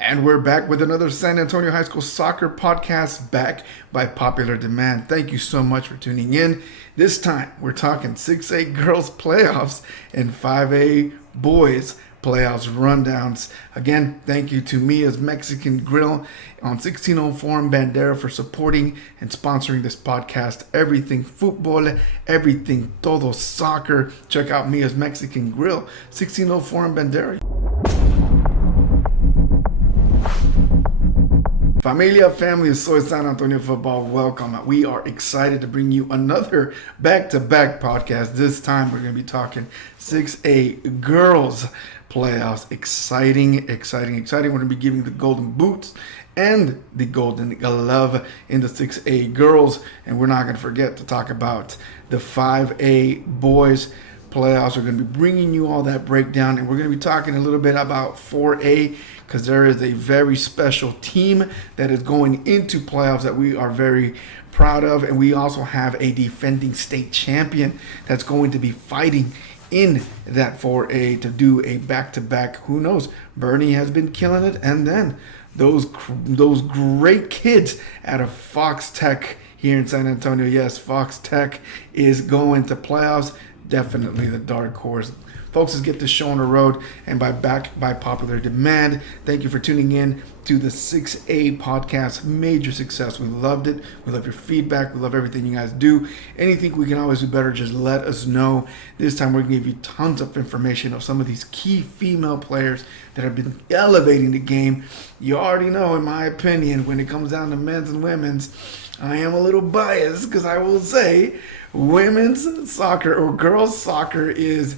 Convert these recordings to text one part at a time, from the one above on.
And we're back with another San Antonio High School soccer podcast, back by popular demand. Thank you so much for tuning in. This time, we're talking 6A girls playoffs and 5A boys playoffs rundowns. Again, thank you to Mia's Mexican Grill on 1604 and Bandera for supporting and sponsoring this podcast. Everything football, everything todo soccer. Check out Mia's Mexican Grill, 1604 and Bandera. Familia, family of Soy San Antonio football, welcome. We are excited to bring you another back-to-back podcast. This time we're going to be talking 6A girls playoffs. Exciting. We're going to be giving the golden boots and the golden glove in the 6A girls. And we're not going to forget to talk about the 5A boys playoffs. We're going to be bringing you all that breakdown, and we're going to be talking a little bit about 4A because there is a very special team that is going into playoffs that we are very proud of, and we also have a defending state champion that's going to be fighting in that 4A to do a back-to-back. Who knows? Boerne has been killing it, and then those great kids out of Fox Tech here in San Antonio. Yes, Fox Tech is going to playoffs. Definitely the dark horse. Folks, let's get this show on the road, and back by popular demand. Thank you for tuning in to the 6A podcast. Major success. We loved it. We love your feedback. We love everything you guys do. Anything we can always do better, just let us know. This time we're going to give you tons of information of some of these key female players that have been elevating the game. You already know, in my opinion, when it comes down to men's and women's, I am a little biased because I will say women's soccer or girls soccer is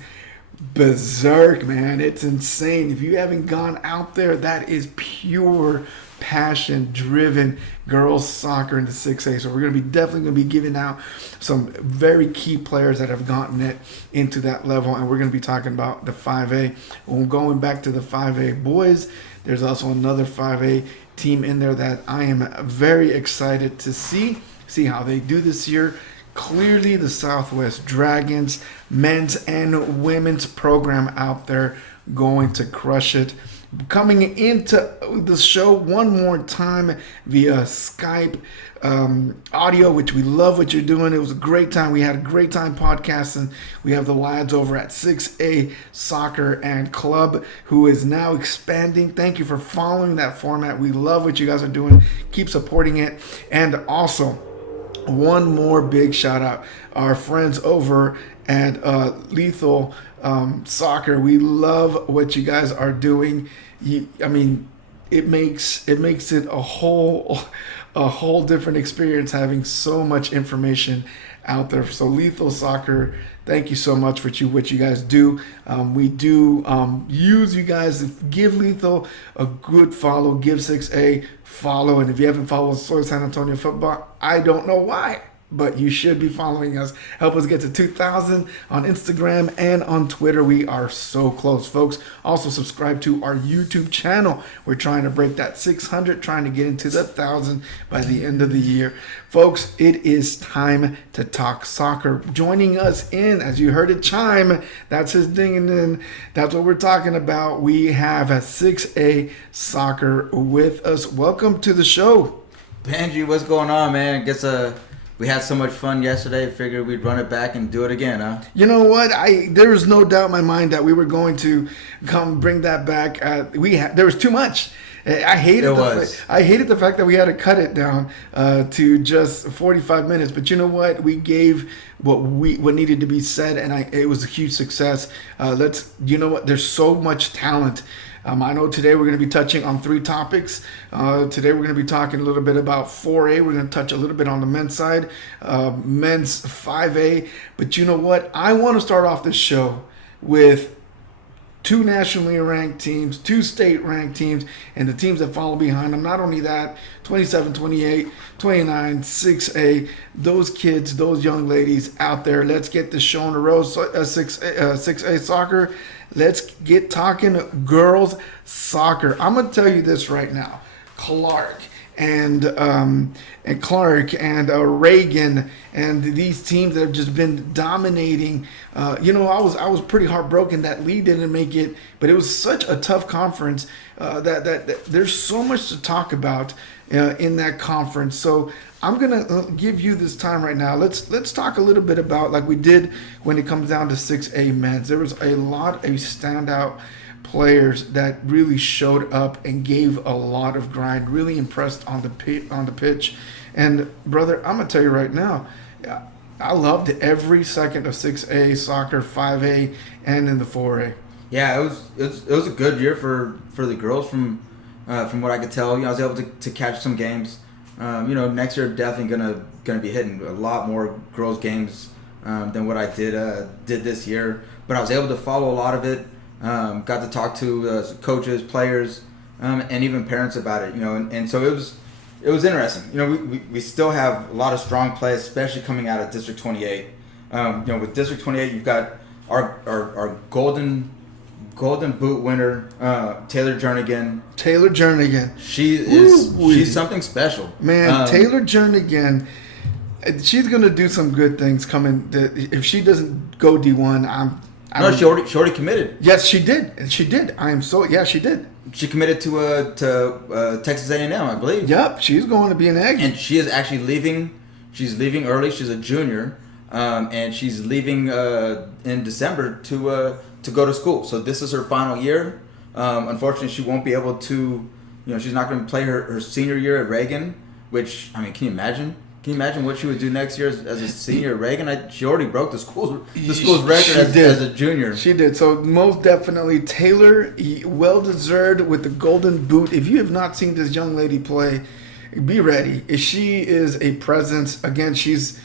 berserk, man. It's insane. If you haven't gone out there, that is pure passion driven girls soccer in the 6A. So we're going to be definitely going to be giving out some very key players that have gotten it into that level, and we're going to be talking about the 5A. When going back to the 5A boys, there's also another 5A team in there that I am very excited to see how they do this year. Clearly the Southwest Dragons men's and women's program out there going to crush it. Coming into the show one more time via Skype audio, which we love what you're doing. It was a great time. We had a great time podcasting. We have the lads over at 6A Soccer and Club, who is now expanding. Thank you for following that format. We love what you guys are doing. Keep supporting it. And also, one more big shout out, our friends over at Lethal Soccer. We love what you guys are doing. It makes it a whole different experience having so much information out there. So Lethal Soccer, thank you so much for what you guys do. We do use you guys to give Lethal a good follow, give 6A follow, and if you haven't followed Soy San Antonio football, I don't know why, but you should be following us. Help us get to 2,000 on Instagram and on Twitter. We are so close, folks. Also, subscribe to our YouTube channel. We're trying to break that 600, trying to get into the 1,000 by the end of the year. Folks, it is time to talk soccer. Joining us in, as you heard it chime, that's his ding, and then that's what we're talking about. We have a 6A soccer with us. Welcome to the show. Benji, what's going on, man? We had so much fun yesterday. Figured we'd run it back and do it again, huh? You know what? There was no doubt in my mind that we were going to come bring that back. There was too much. I hated the fact that we had to cut it down to just 45 minutes. But you know what? We gave what needed to be said, and it was a huge success. You know what? There's so much talent. I know today we're going to be touching on 3 topics. Today we're going to be talking a little bit about 4A. We're going to touch a little bit on the men's side, men's 5A. But you know what? I want to start off this show with 2 nationally ranked teams, 2 state ranked teams, and the teams that follow behind them. Not only that, 27, 28, 29, 6A, those kids, those young ladies out there. Let's get the show on the road. 6A soccer. Let's get talking girls soccer. I'm going to tell you this right now. Clark and Clark and Reagan and these teams that have just been dominating. I was pretty heartbroken that Lee didn't make it, but it was such a tough conference that there's so much to talk about in that conference. So I'm gonna give you this time right now. Let's talk a little bit about, like we did when it comes down to 6A men's. There was a lot of standout players that really showed up and gave a lot of grind. Really impressed on the pitch. And brother, I'm gonna tell you right now, I loved every second of 6A soccer, 5A, and in the 4A. Yeah, it was a good year for the girls from what I could tell. I was able to catch some games. Next year definitely gonna be hitting a lot more girls games than what I did this year. But I was able to follow a lot of it. Got to talk to coaches, players, and even parents about it. And so it was interesting. We still have a lot of strong plays, especially coming out of District 28. With District 28, you've got our golden boot winner, Taylor Jernigan. Taylor Jernigan. She's something special. Man, Taylor Jernigan, she's going to do some good things coming. If she doesn't go D1, she already committed. Yes, she did. She did. She did. She committed to Texas A&M, I believe. Yep, she's going to be an Aggie. And she is actually leaving. She's leaving early. She's a junior, and she's leaving in December to go to school. So this is her final year. Unfortunately, she won't be able to. She's not going to play her senior year at Reagan. Which, I mean, can you imagine? Can you imagine what she would do next year as a senior at Reagan? She already broke the school's record as a junior. She did. So most definitely, Taylor, well deserved with the golden boot. If you have not seen this young lady play, be ready. She is a presence. Again, she's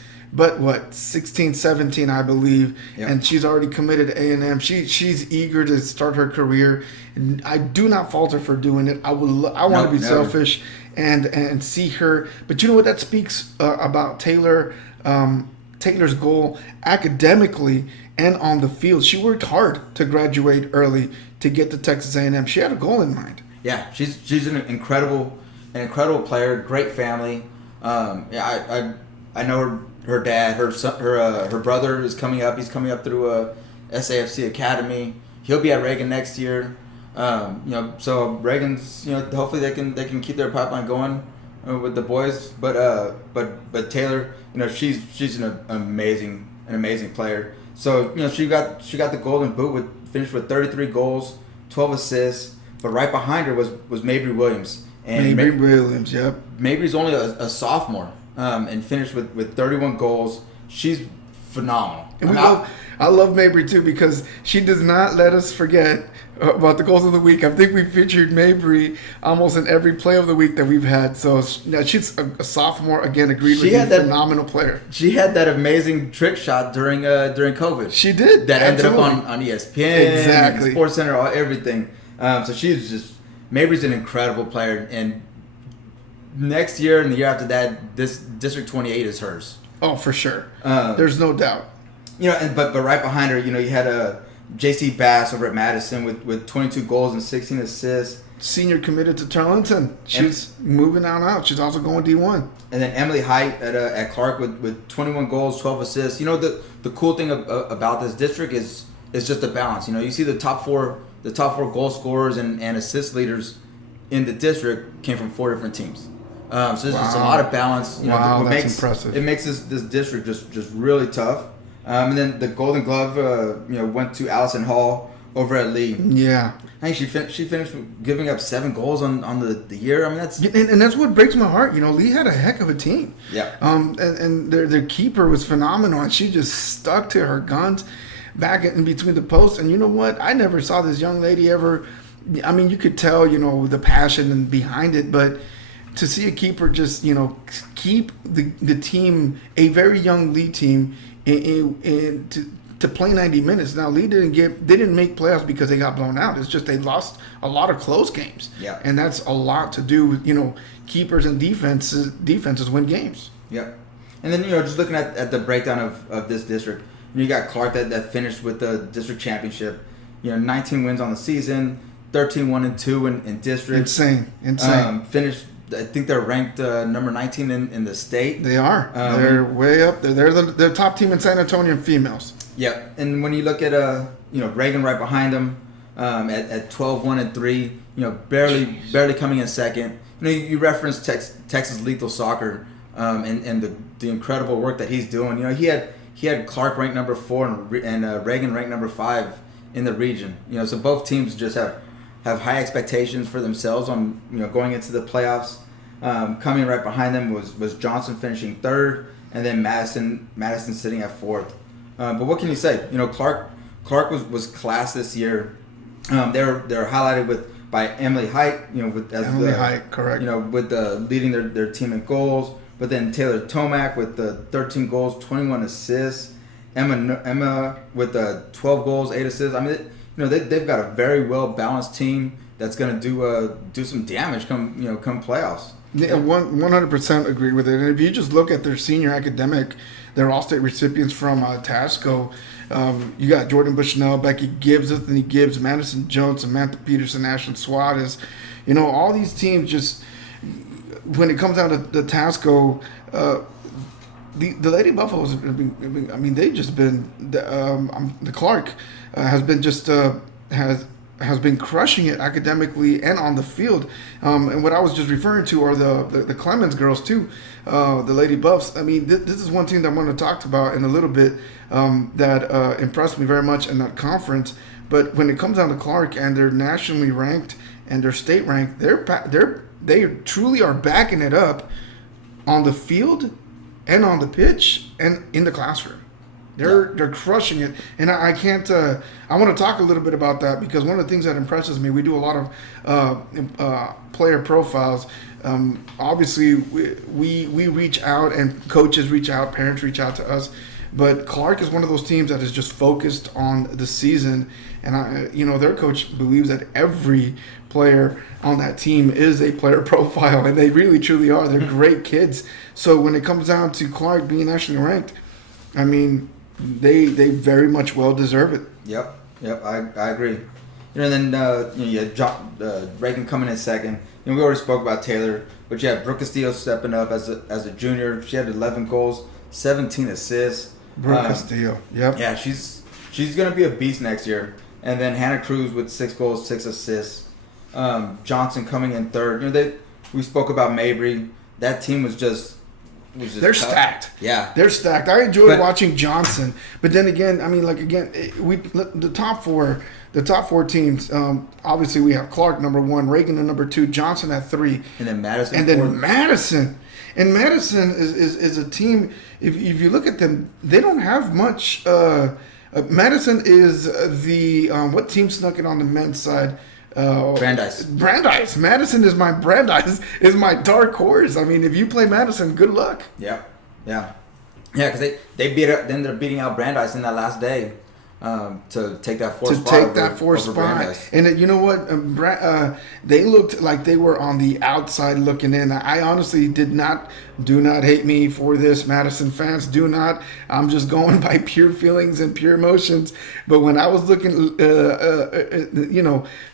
16, 17, I believe, yep. And she's already committed to A&M. She's eager to start her career. And I do not fault her for doing it. I want to be selfish and see her. But you know what? That speaks about Taylor's goal academically and on the field. She worked hard to graduate early to get to Texas A&M. She had a goal in mind. Yeah, she's an incredible player. Great family. I know her dad, her brother is coming up. He's coming up through SAFC Academy. He'll be at Reagan next year. So Reagan's, hopefully they can keep their pipeline going with the boys. But Taylor, she's an amazing player. So she got the golden boot, finished with 33 goals, 12 assists. But right behind her was Mabry Williams. And Mabry Williams, yep. Mabry's only a sophomore. And finished with 31 goals. She's phenomenal. And I love Mabry too, because she does not let us forget about the goals of the week. I think we featured Mabry almost in every play of the week that we've had. So she's a sophomore. Again, agreed with you. Phenomenal player. She had that amazing trick shot during COVID. She did. That ended up on ESPN, exactly. Sports Center, everything. So Mabry's an incredible player, and next year and the year after that, this District 28 is hers. Oh, for sure. There's no doubt. But right behind her, you had J.C. Bass over at Madison with 22 goals and 16 assists. Senior committed to Turlington. She's moving out. She's also going D1. And then Emily Height at Clark with 21 goals, 12 assists. The cool thing about this district is just the balance. You see the top four goal scorers and assist leaders in the district came from 4 different teams. So there's just a lot of balance. That's impressive. It makes this district just really tough. And then the Golden Glove, went to Allison Hall over at Lee. Yeah. I think she finished giving up 7 goals on the year. I mean, that's what breaks my heart. Lee had a heck of a team. Yeah. And their keeper was phenomenal, and she just stuck to her guns back in between the posts. And you know what? I never saw this young lady ever. I mean, you could tell, the passion and behind it, but to see a keeper just, keep the team, a very young Lee team, to play 90 minutes. Now, Lee didn't make playoffs because they got blown out. It's just they lost a lot of close games. Yeah. And that's a lot to do with, keepers and defenses win games. Yep. And then, just looking at the breakdown of this district, you got Clark that finished with the district championship. 19 wins on the season, 13-1-2 in district. Insane. I think they're ranked number 19 in the state. They are. They're way up there. They're the top team in San Antonio in females. Yeah, and when you look at Reagan right behind them at 12-1-3, barely coming in second. You referenced Texas Lethal Soccer and the incredible work that he's doing. He had Clark ranked number 4 and Reagan ranked number 5 in the region. So both teams just have high expectations for themselves on going into the playoffs. Coming right behind them was Johnson finishing 3rd, and then Madison sitting at 4th. But what can you say? Clark was class this year. They're highlighted by Emily Height. Emily Height, correct. With leading their team in goals. But then Taylor Tomac with the 13 goals, 21 assists. Emma with the 12 goals, 8 assists. I mean, they've got a very well balanced team that's going to do some damage come playoffs. Yeah, 100% agreed with it. And if you just look at their senior academic, their All-State recipients from Tasco, you got Jordan Bushnell, Becky Gibbs, Anthony Gibbs, Madison Jones, Samantha Peterson, Ashlyn Suarez. All these teams just, when it comes down to the Tasco, the Lady Buffaloes have been, they've just been, the Clark has been just, has been crushing it academically and on the field. And what I was just referring to are the Clemens girls too, the Lady Buffs. This is one team that I want to talk about in a little bit that impressed me very much in that conference. But when it comes down to Clark and they're nationally ranked and they're state ranked, they truly are backing it up on the field and on the pitch and in the classroom. They're crushing it, and I can't. I want to talk a little bit about that because one of the things that impresses me, we do a lot of player profiles. Obviously, we reach out, and coaches reach out, parents reach out to us. But Clark is one of those teams that is just focused on the season, and their coach believes that every player on that team is a player profile, and they really truly are. They're great kids. So when it comes down to Clark being nationally ranked, they very much well deserve it. Yep, I agree. And then you had Reagan coming in second. We already spoke about Taylor, but you had Brooke Castillo stepping up as a junior. She had 11 goals, 17 assists. Brooke Castillo, yep. Yeah, she's gonna be a beast next year. And then Hannah Cruz with 6 goals, 6 assists. Johnson coming in third. We spoke about Mabry. That team was just. They're tough. Stacked. Yeah, they're stacked. I enjoyed watching Johnson, but then again, the top four teams. Obviously, we have Clark number 1, Reagan at number 2, Johnson at 3, and then Madison. And then Madison. And Madison is a team. If you look at them, they don't have much. Madison is the what team snuck it on the men's side? Brandeis. Madison is my Brandeis. Is my dark horse. If you play Madison, good luck. Yeah, because they ended up beating out Brandeis in that last day to take that fourth spot. And you know what? They looked like they were on the outside looking in. I honestly do not hate me for this, Madison fans. Do not. I'm just going by pure feelings and pure emotions. But when I was looking,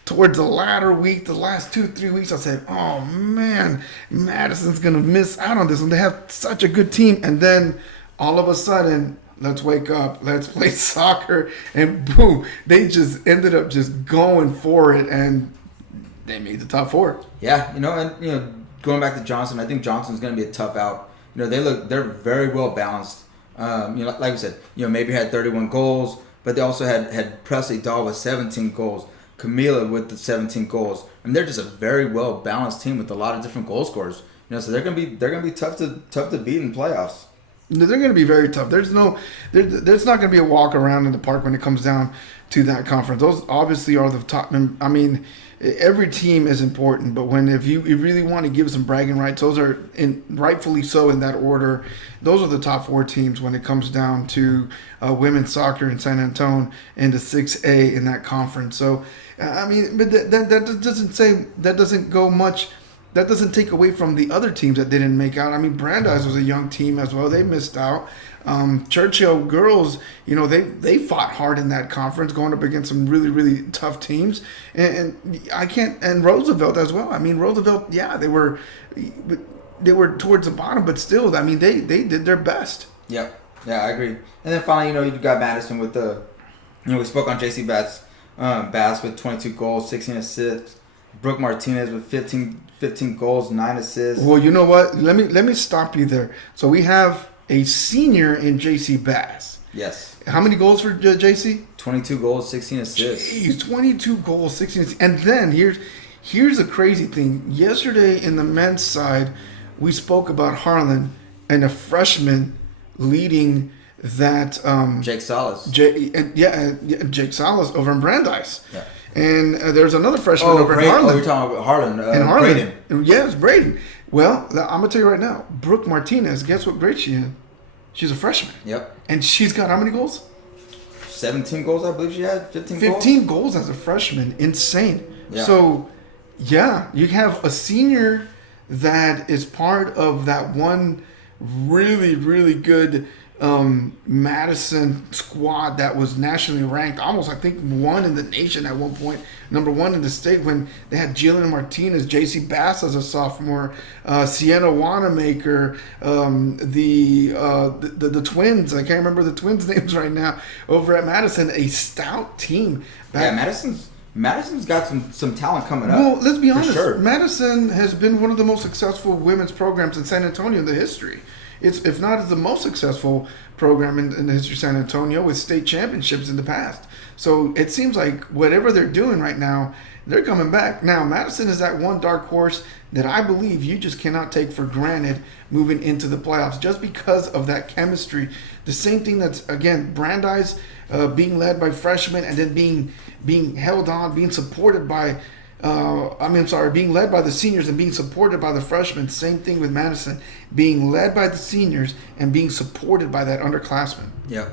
towards the latter week, the last 2-3 weeks, I said, oh man, Madison's going to miss out on this one. They have such a good team. And then all of a sudden, let's wake up, let's play soccer, and boom, they just ended up just going for it, and they made the top 4. Yeah, going back to Johnson, I think Johnson's going to be a tough out. They're very well balanced. Like we said, maybe had 31 goals, but they also had Presley Dahl with 17 goals, Camila with the 17 goals, and they're just a very well balanced team with a lot of different goal scorers. So they're gonna be tough to beat in playoffs. They're going to be very tough. There's not going to be a walk around in the park when it comes down to that conference. Those obviously are the top. Every team is important, but if you really want to give some bragging rights, those are rightfully so in that order. Those are the top 4 teams when it comes down to women's soccer in San Antonio and the 6A in that conference. So, but that doesn't go much that doesn't take away from the other teams that didn't make out. I mean, Brandeis was a young team as well. They missed out. Churchill girls, they fought hard in that conference, going up against some really, really tough teams. And Roosevelt as well. I mean, Roosevelt, yeah, they were towards the bottom, but still, I mean, they did their best. Yep. Yeah, I agree. And then finally, you got Madison with we spoke on J.C. Bass with 22 goals, 16 assists. Brooke Martinez with 15 goals, 9 assists. Well, you know what? Let me stop you there. So we have a senior in J.C. Bass. Yes. How many goals for J.C.? 22 goals, 16 assists. Jeez, 22 goals, 16 assists. And then here's a crazy thing. Yesterday in the men's side, we spoke about Harlan and a freshman leading that Jake Salas. Jake Salas over in Brandeis. Yeah. And there's another freshman over in Harlan. Oh, you're talking about Harlan. And Harlan. Braden. Yes, Braden. Well, I'm going to tell you right now, Brooke Martinez, guess what grade she in? She's a freshman. Yep. And she's got how many goals? 17 goals, I believe she had. 15 goals as a freshman. Insane. Yeah. So, yeah, you have a senior that is part of that one really, really good Madison squad that was nationally ranked, almost I think one in the nation at one point, number one in the state when they had Jillian Martinez, J.C. Bass as a sophomore, Sienna Wanamaker, the twins. I can't remember the twins' names right now. Over at Madison, a stout team. Yeah, Madison's got some talent coming up. Well, let's be honest. Sure. Madison has been one of the most successful women's programs in San Antonio in the history. It's, if not, it's the most successful program in the history of San Antonio with state championships in the past. So it seems like whatever they're doing right now, they're coming back. Now, Madison is that one dark horse that I believe you just cannot take for granted moving into the playoffs just because of that chemistry. The same thing that's, again, Brandeis being led by freshmen and then being held on, being supported by being led by the seniors and being supported by the freshmen. Same thing with Madison, being led by the seniors and being supported by that underclassmen. Yep.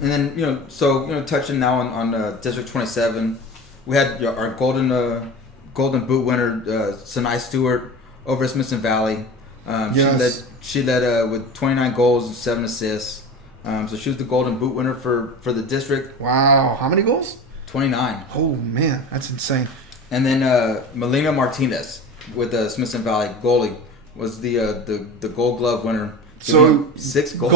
And then, touching now on District 27, we had our golden boot winner, Sinai Stewart, over at Smithson Valley. Yes. She led with 29 goals and 7 assists. So she was the golden boot winner for the district. Wow. How many goals? 29. Oh, man. That's insane. And then Melina Martinez with the Smithson Valley goalie was the Gold Glove winner. So 6 goals.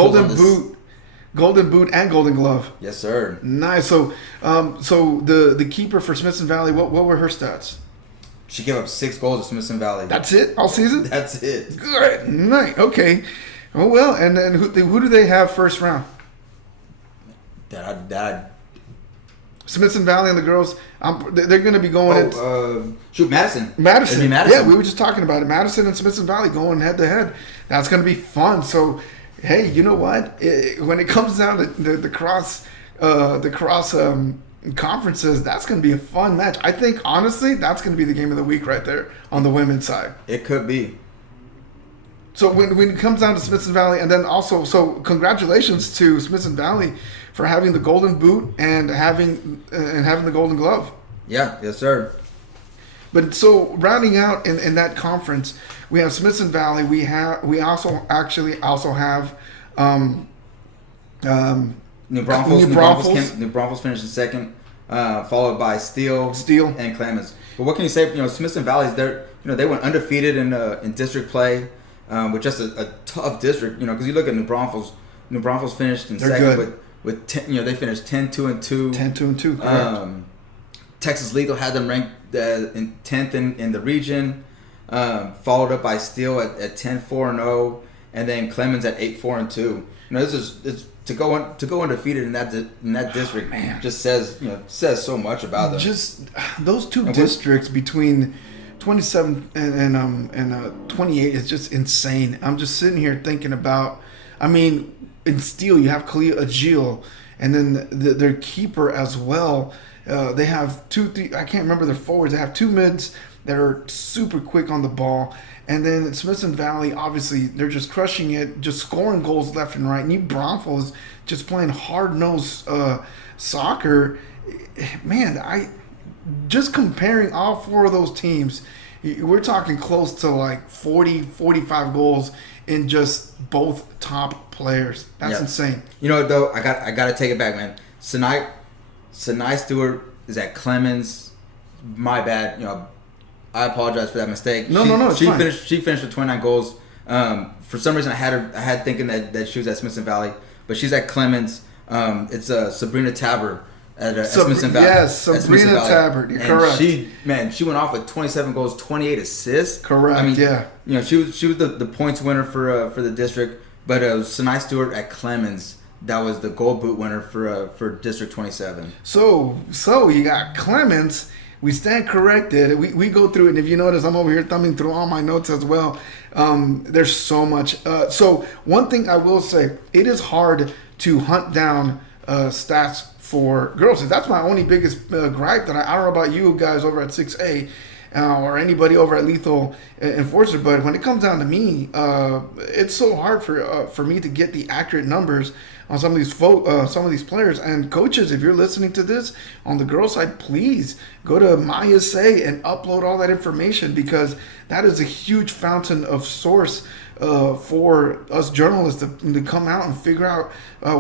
Golden boot and Golden Glove. Yes, sir. Nice. So the keeper for Smithson Valley, what were her stats? She gave up 6 goals at Smithson Valley. That's it? All season? That's it. Good. Nice. Okay. Oh, well. And then who do they have first round? Smithson Valley and the girls, they're going to be going Madison. Madison. Yeah, we were just talking about it. Madison and Smithson Valley going head to head. That's going to be fun. So, hey, you know what? When it comes down to the cross conferences, that's going to be a fun match. I think, honestly, that's going to be the game of the week right there on the women's side. It could be. So when it comes down to Smithson Valley, and then also, so congratulations to Smithson Valley for having the golden boot and having the golden glove. Yeah, yes, sir. But so rounding out in that conference, we have Smithson Valley. We also have New Braunfels. New Braunfels finished in second, followed by Steele, and Clemens. But what can you say? Smithson Valley's they went undefeated in district play, with just a tough district. Because you look at New Braunfels. New Braunfels finished in second with 10, they finished 10-2-2. 10-2-2. Correct. Texas Legal had them ranked in 10th in the region, followed up by Steele at 10-4-0, and then Clemens at 8-4-2. It's to go undefeated in that district. Just says so much about them. Just those two districts between 27 and 28 is just insane. I'm just sitting here thinking about. In Steele, you have Kalia Agil, and then their keeper as well. They have 2-3. I can't remember their forwards. They have 2 mids that are super quick on the ball. And then Smithson Valley, obviously, they're just crushing it, just scoring goals left and right. New Braunfels just playing hard-nosed soccer. Man, just comparing all 4 of those teams, we're talking close to like 40, 45 goals in just both top players. That's insane. You know, though, I got to take it back, man. Sinai Stewart is at Clemens. My bad. You know, I apologize for that mistake. No, it's fine. She finished with 29 goals. For some reason, I had thinking that she was at Smithson Valley, but she's at Clemens. It's Sabrina Tabor at Smithson Valley. Yes, Sabrina Tabor. You're correct. She went off with 27 goals, 28 assists. Correct. I mean, you know, she was the points winner for the district, but it was Sinai Stewart at Clemens. That was the gold boot winner for District 27. So you got Clemens. We stand corrected. We go through it, and if you notice, I'm over here thumbing through all my notes as well. There's so much. So one thing I will say, it is hard to hunt down stats for girls. That's my only biggest gripe. That I don't know about you guys over at 6A or anybody over at Lethal Enforcer, but when it comes down to me, it's so hard for me to get the accurate numbers on some of these players and coaches. If you're listening to this on the girls' side, please go to MySA and upload all that information, because that is a huge fountain of source for us journalists to come out and figure out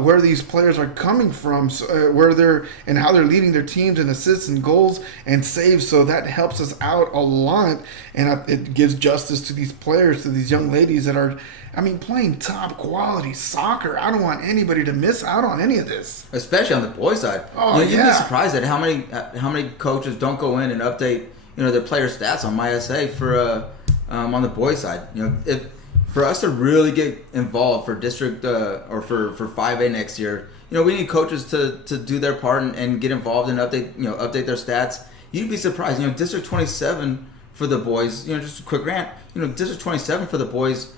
where these players are coming from, where they're and how they're leading their teams in assists and goals and saves. So that helps us out a lot, and it gives justice to these players, to these young ladies that are, playing top quality soccer. I don't want anybody to miss out on any of this, especially on the boys' side. Oh, you'd be surprised at how many coaches don't go in and update their player stats on MySA for on the boys' side. If for us to really get involved for district or for 5A next year, we need coaches to do their part and get involved and update their stats. You'd be surprised. District 27 for the boys. Just a quick rant. District 27 for the boys.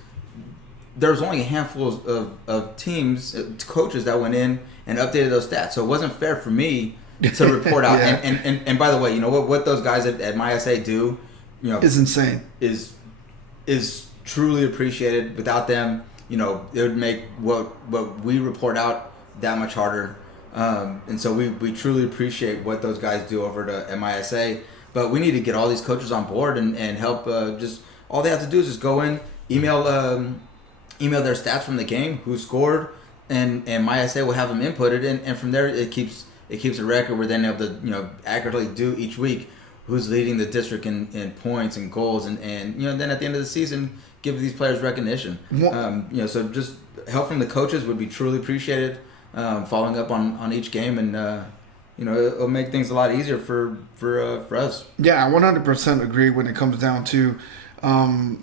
There was only a handful of teams, coaches that went in and updated those stats. So it wasn't fair for me to report out. Yeah. And by the way, what those guys at MySA do, is insane. Is truly appreciated. Without them, it would make what we report out that much harder. And so we truly appreciate what those guys do over at MySA. But we need to get all these coaches on board and help. Just all they have to do is just go in, email their stats from the game, who scored, and MySA will have them inputted, and from there it keeps a record. We're then able to accurately do each week who's leading the district in points and goals, and then at the end of the season give these players recognition. So just help from the coaches would be truly appreciated. Following up on each game, and it'll make things a lot easier for us. Yeah, I 100% agree when it comes down to when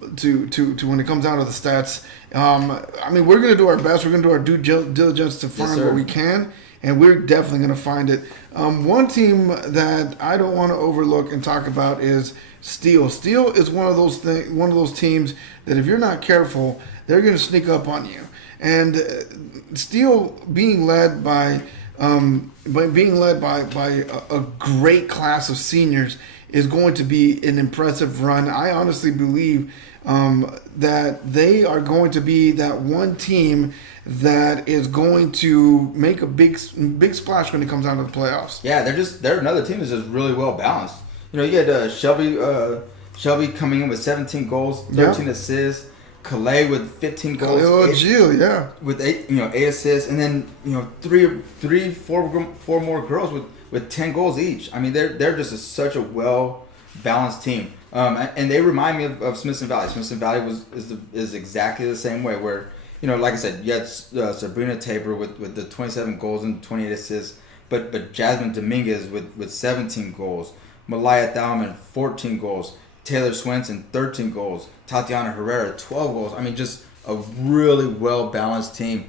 it comes down to the stats. We're going to do our best. We're going to do our due diligence to find what we can, and we're definitely going to find it. One team that I don't want to overlook and talk about is Steel. Steel is one of those teams that if you're not careful, they're going to sneak up on you. And Steel being led by a great class of seniors is going to be an impressive run. I honestly believe that they are going to be that one team that is going to make a big splash when it comes down to the playoffs. Yeah, they're another team that's just really well balanced. You had Shelby coming in with 17 goals, 13 assists. Calais with 15 goals. With 8 assists, and then four more girls with 10 goals each. They're just such a well balanced team. And they remind me of Smithson Valley. Smithson Valley is exactly the same way. Where like I said, you had Sabrina Tabor with the 27 goals and 28 assists, but Jasmine Dominguez with 17 goals, Malaya Thaumann 14 goals. Taylor Swenson, 13 goals. Tatiana Herrera, 12 goals. Just a really well-balanced team.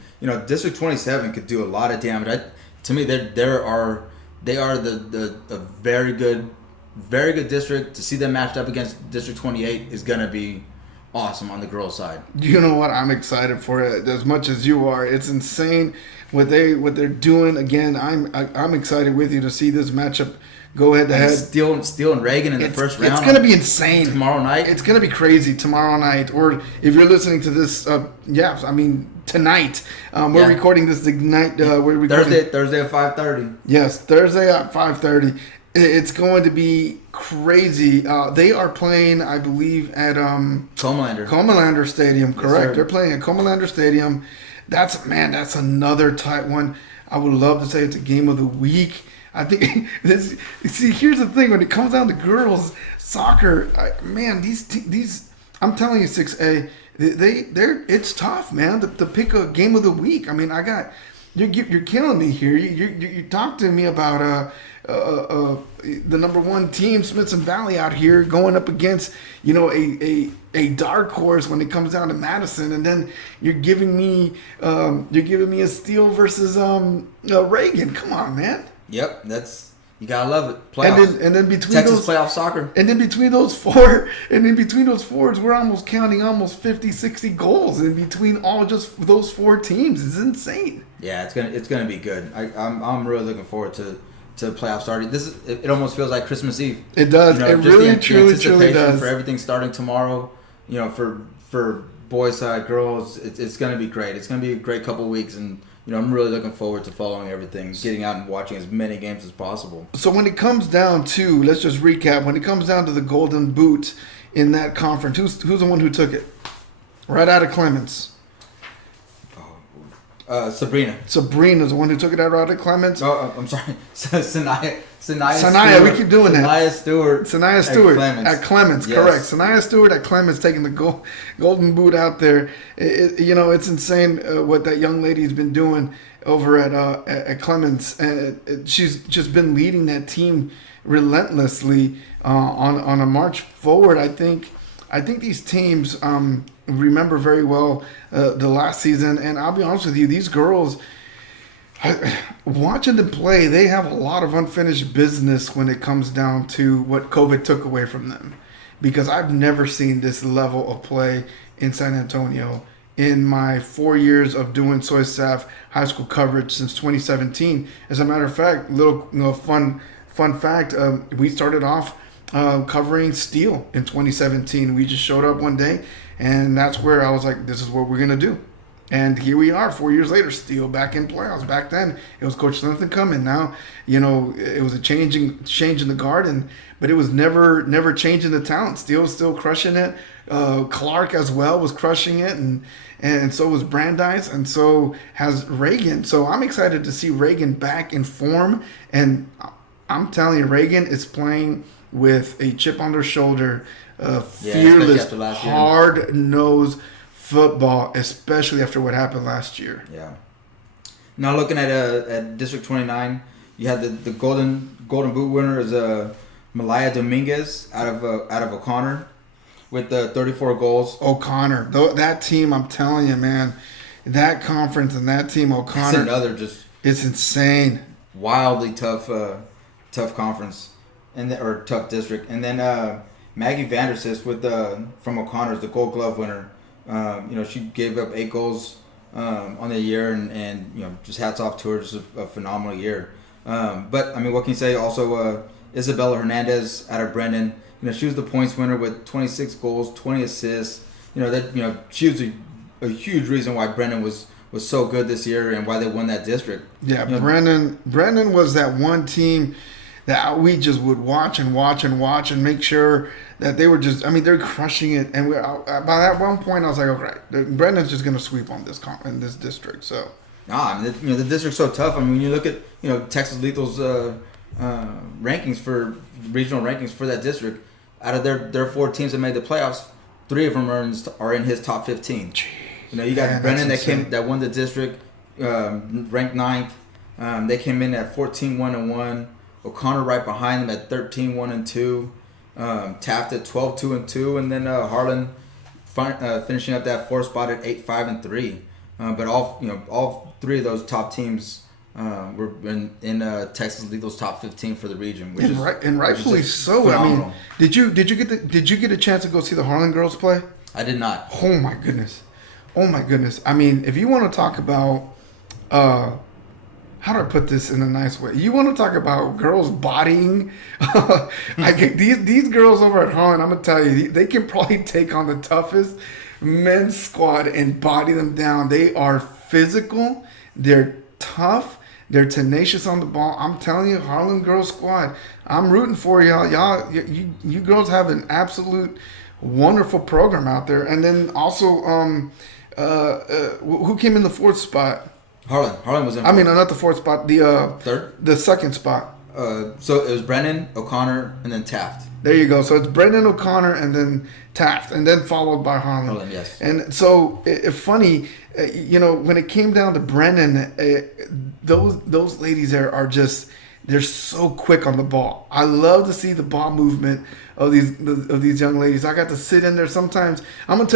District 27 could do a lot of damage. To me, they are the very good district. To see them matched up against District 28 is going to be awesome on the girls' side. You know what? I'm excited for it as much as you are. It's insane what they're doing. Again, I'm excited with you to see this matchup go head to head. Steel and Reagan in the first round. It's going to be insane. Tomorrow night? It's going to be crazy tomorrow night. Or if you're listening to this, tonight. We're recording this the night. Thursday at 5:30. Yes, Thursday at 5:30. It's going to be crazy. They are playing, I believe, at Comalander Stadium. Correct. Yes, they're playing at Comalander Stadium. That's another tight one. I would love to say it's a game of the week. I think this. See, here's the thing: when it comes down to girls soccer, these. I'm telling you, 6A, they're it's tough, man. To pick a game of the week. I mean, you're killing me here. You talk to me about the number one team, Smithson Valley, out here going up against a dark horse when it comes down to Madison, and then you're giving me a steal versus Reagan. Come on, man. Yep, you gotta love it. Playoffs. And then between Texas those playoff soccer. And then between those fours, we're almost counting almost 50, 60 goals in between all just those four teams. It's insane. Yeah, it's gonna be good. I'm really looking forward to playoff starting. It almost feels like Christmas Eve. It does. It really, truly does. For everything starting tomorrow, for boys side, girls, it's gonna be great. It's gonna be a great couple of weeks, and I'm really looking forward to following everything, getting out and watching as many games as possible. So when it comes down to, let's just recap, when it comes down to the Golden Boot in that conference, who's the one who took it? Right out of Clemens. Sabrina's the one who took it out of Clemens. Oh, I'm sorry. Sanaya, we keep doing that. Sanaya Stewart at Clemens, yes. Correct. Sanaya Stewart at Clemens taking the Golden Boot out there. It's insane what that young lady's been doing over at Clemens. She's just been leading that team relentlessly on a march forward. I think these teams remember very well the last season, and I'll be honest with you, these girls, watching them play, they have a lot of unfinished business when it comes down to what COVID took away from them, because I've never seen this level of play in San Antonio in my 4 years of doing Soysaf high school coverage since 2017. As a matter of fact, little fun fact, we started off covering steel in 2017. We just showed up one day, and that's where I was like, this is what we're gonna do. And here we are 4 years later, still back in playoffs. Back then, it was Coach Linton coming. Now, it was a change in the garden, but it was never changing the talent. Steele was still crushing it. Clark as well was crushing it, and so was Brandeis, and so has Reagan. So I'm excited to see Reagan back in form, and I'm telling you, Reagan is playing with a chip on their shoulder, fearless, hard-nosed football, especially after what happened last year. Yeah. Now looking at District 29, you had the Golden Boot winner is Malaya Dominguez out of O'Connor with 34 goals. O'Connor, that team, I'm telling you, man, that conference and that team, O'Connor, it's insane. Wildly tough conference, or tough district. And then Maggie Vandersist from O'Connor's the Gold Glove winner. She gave up 8 goals on the year, and just hats off to her, just a phenomenal year. But I mean, what can you say? Also, Isabella Hernandez out of Brendan. She was the points winner with 26 goals, 20 assists. She was a huge reason why Brendan was so good this year and why they won that district. Yeah, Brendan was that one team that we just would watch and make sure that they were they're crushing it. And by that one point, I was like, okay, Brendan's just going to sweep on in this district. So, the district's so tough. I mean, when you look at Texas Lethal's rankings regional rankings for that district, out of their 4 teams that made the playoffs, 3 of them are in his top 15. Jeez, you got Brendan that won the district, ranked 9th. They came in at 14-1-1. O'Connor right behind them at 13-1-2. Taft at 12-2-2, and then Harlan finishing up that 4th spot at 8-5-3. But all 3 of those top teams were in Texas Lethal's top 15 for the region, and rightfully so. Phenomenal. I mean, did you get a chance to go see the Harlan girls play? I did not. Oh my goodness. I mean, if you want to talk about how do I put this in a nice way? You want to talk about girls bodying? These girls over at Harlan, I'm gonna tell you, they can probably take on the toughest men's squad and body them down. They are physical. They're tough. They're tenacious on the ball. I'm telling you, Harlem Girls Squad, I'm rooting for y'all. You girls have an absolute wonderful program out there. And then also, who came in the fourth spot? Harlem was in. I mean, not the fourth spot. The third, the second spot. So it was Brennan, O'Connor, and then Taft. There you go. So it's Brendan O'Connor and then Taft, and then followed by Harlan. Harlan, yes. And so funny, when it came down to Brennan, those ladies there are just, they're so quick on the ball. I love to see the ball movement of these young ladies. I got to sit in there sometimes. I'm gonna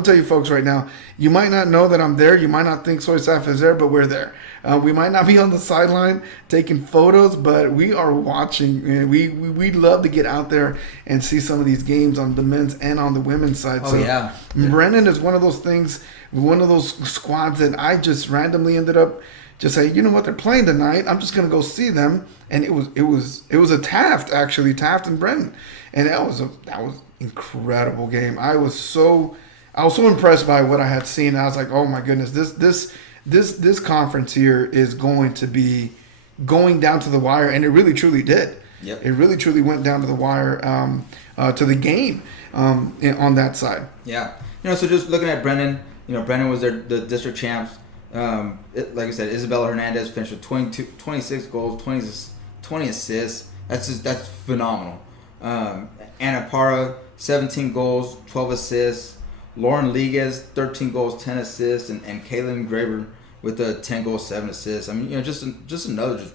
tell you folks right now. You might not know that I'm there. You might not think Soysaf is there, but we're there. We might not be on the sideline taking photos, but we are watching. And we'd love to get out there and see some of these games on the men's and on the women's side. Oh, yeah. Brennan is one of those things, one of those squads that I just randomly ended up just saying, you know what, they're playing tonight. I'm just gonna go see them. And it was a Taft and Brennan, and that was incredible game. I was so impressed by what I had seen. I was like, oh my goodness, this conference here is going to be going down to the wire, and it really truly did. Yep. It really truly went down to the wire, to the game on that side. Yeah. So just looking at Brennan, Brennan was the district champs. Like I said, Isabella Hernandez finished with 26 goals, 20 assists. That's phenomenal. Anna Parra, 17 goals, 12 assists. Lauren Liguez, 13 goals, 10 assists, and Kaylin Graber with 10 goals, 7 assists. I mean, just another just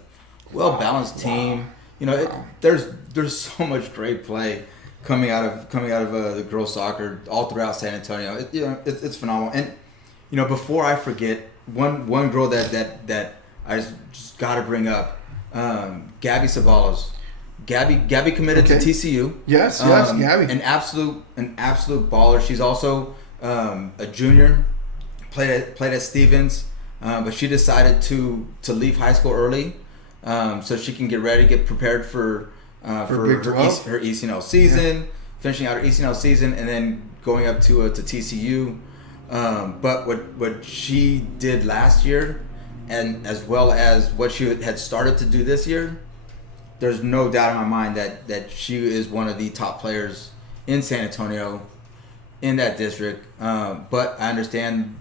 well-balanced team. There's so much great play coming out of the girls soccer all throughout San Antonio. It's phenomenal. And before I forget, one girl that I just got to bring up, Gabby Ceballos. Gabby committed to TCU. Yes, Gabby. An absolute baller. She's also a junior. Played at Stevens, but she decided to leave high school early, so she can get prepared for her ECNL season, finishing out her ECNL season, and then going up to TCU. But what she did last year, and as well as what she had started to do this year, there's no doubt in my mind that she is one of the top players in San Antonio, in that district. But I understand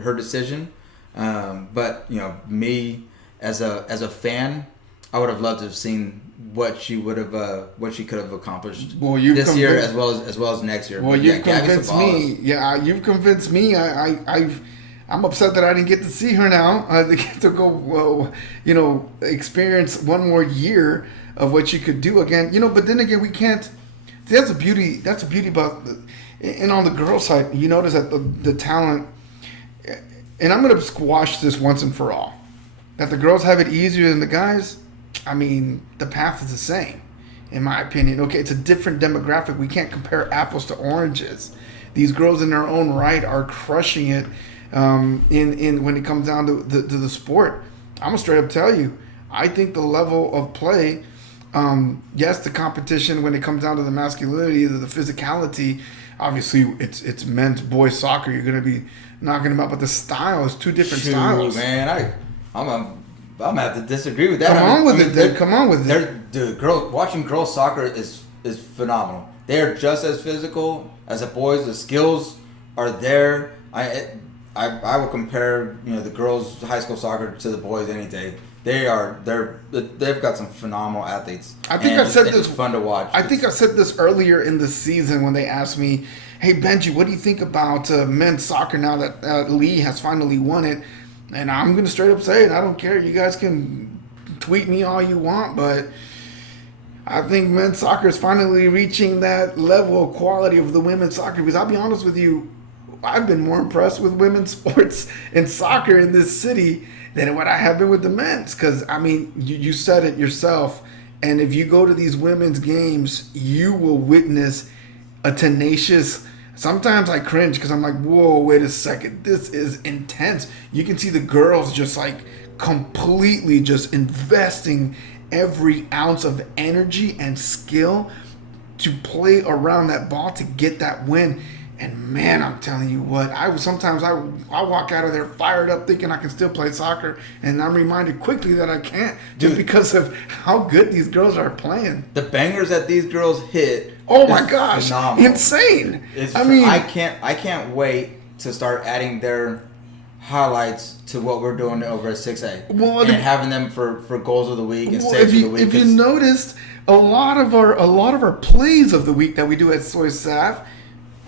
her decision. But me as a fan, I would have loved to have seen what she could have accomplished this year as well as next year. Well, you've convinced me. Yeah, you've convinced me. I'm upset that I didn't get to see her now. I get to go, experience one more year of what she could do again. But then again, we can't. See, that's a beauty. That's a beauty about. And on the girls' side, you notice that the talent. And I'm gonna squash this once and for all. That the girls have it easier than the guys. I mean, the path is the same, in my opinion. Okay, it's a different demographic. We can't compare apples to oranges. These girls in their own right are crushing it. In when it comes down to the sport, I'm gonna straight up tell you, I think the level of play, yes, the competition when it comes down to the masculinity, the physicality, obviously it's men's boys soccer. You're gonna be knocking them out, but the style is two different styles. Man, I'm gonna have to disagree with that. Come on with it. Watching girls soccer is phenomenal. They are just as physical as the boys. The skills are there. I would compare the girls' high school soccer to the boys any day. They've got some phenomenal athletes. I think I said this. It's fun to watch. I think I said this earlier in the season when they asked me, "Hey Benji, what do you think about men's soccer now that Lee has finally won it?" And I'm gonna straight up say it. I don't care. You guys can tweet me all you want, but I think men's soccer is finally reaching that level of quality of the women's soccer. Because I'll be honest with you, I've been more impressed with women's sports and soccer in this city than what I have been with the men's. Because, I mean, you said it yourself. And if you go to these women's games, you will witness a tenacious. Sometimes I cringe because I'm like, whoa, wait a second. This is intense. You can see the girls just like completely just investing every ounce of energy and skill to play around that ball to get that win. And man, I'm telling you what, I walk out of there fired up thinking I can still play soccer, and I'm reminded quickly that I can't, just because of how good these girls are playing. The bangers that these girls hit. Oh my gosh, phenomenal. Insane. I can't wait to start adding their highlights to what we're doing over at 6A. And having them for goals of the week and saves of the week. If you noticed, a lot of our plays of the week that we do at Soysaf,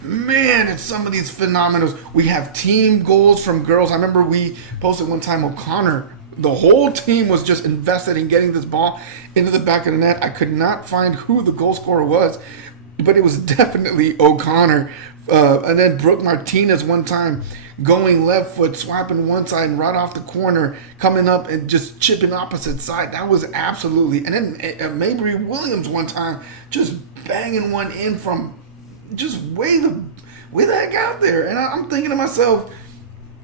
man, it's some of these phenomenals. We have team goals from girls. I remember we posted one time O'Connor. The whole team was just invested in getting this ball into the back of the net. I could not find who the goal scorer was, but it was definitely O'Connor. And then Brooke Martinez one time going left foot, swiping one side and right off the corner, coming up and just chipping opposite side. That was absolutely. And then Mabry Williams one time just banging one in from just way the heck out there. And I'm thinking to myself,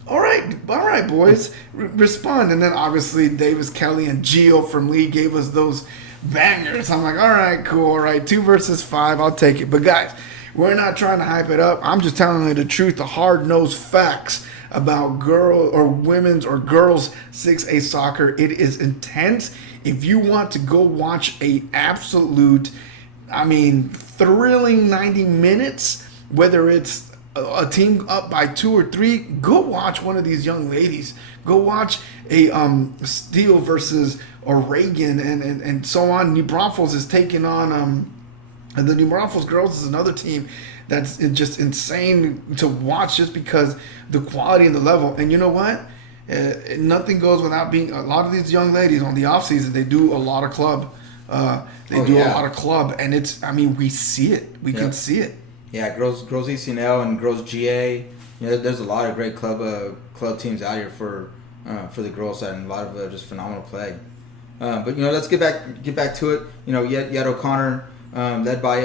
all right, boys, respond. And then obviously Davis Kelly and Gio from Lee gave us those bangers. I'm like, all right, cool, all right, 2 versus 5, I'll take it. But guys, we're not trying to hype it up. I'm just telling you the truth, the hard-nosed facts about women's or girls 6A soccer. It is intense. If you want to go watch a absolute, thrilling 90 minutes, whether it's a team up by 2 or 3, go watch one of these young ladies. Go watch a Steele versus a Reagan and so on. New Braunfels is taking on and the New Braunfels girls is another team that's just insane to watch just because the quality and the level. And you know what? Nothing goes without being a lot of these young ladies on the off season. They do a lot of club. A lot of club, and it's. We see it. We can see it. Yeah, girls ECNL and girls GA. There's a lot of great club teams out here for the girls side, and a lot of just phenomenal play. But let's get back to it. You had O'Connor led by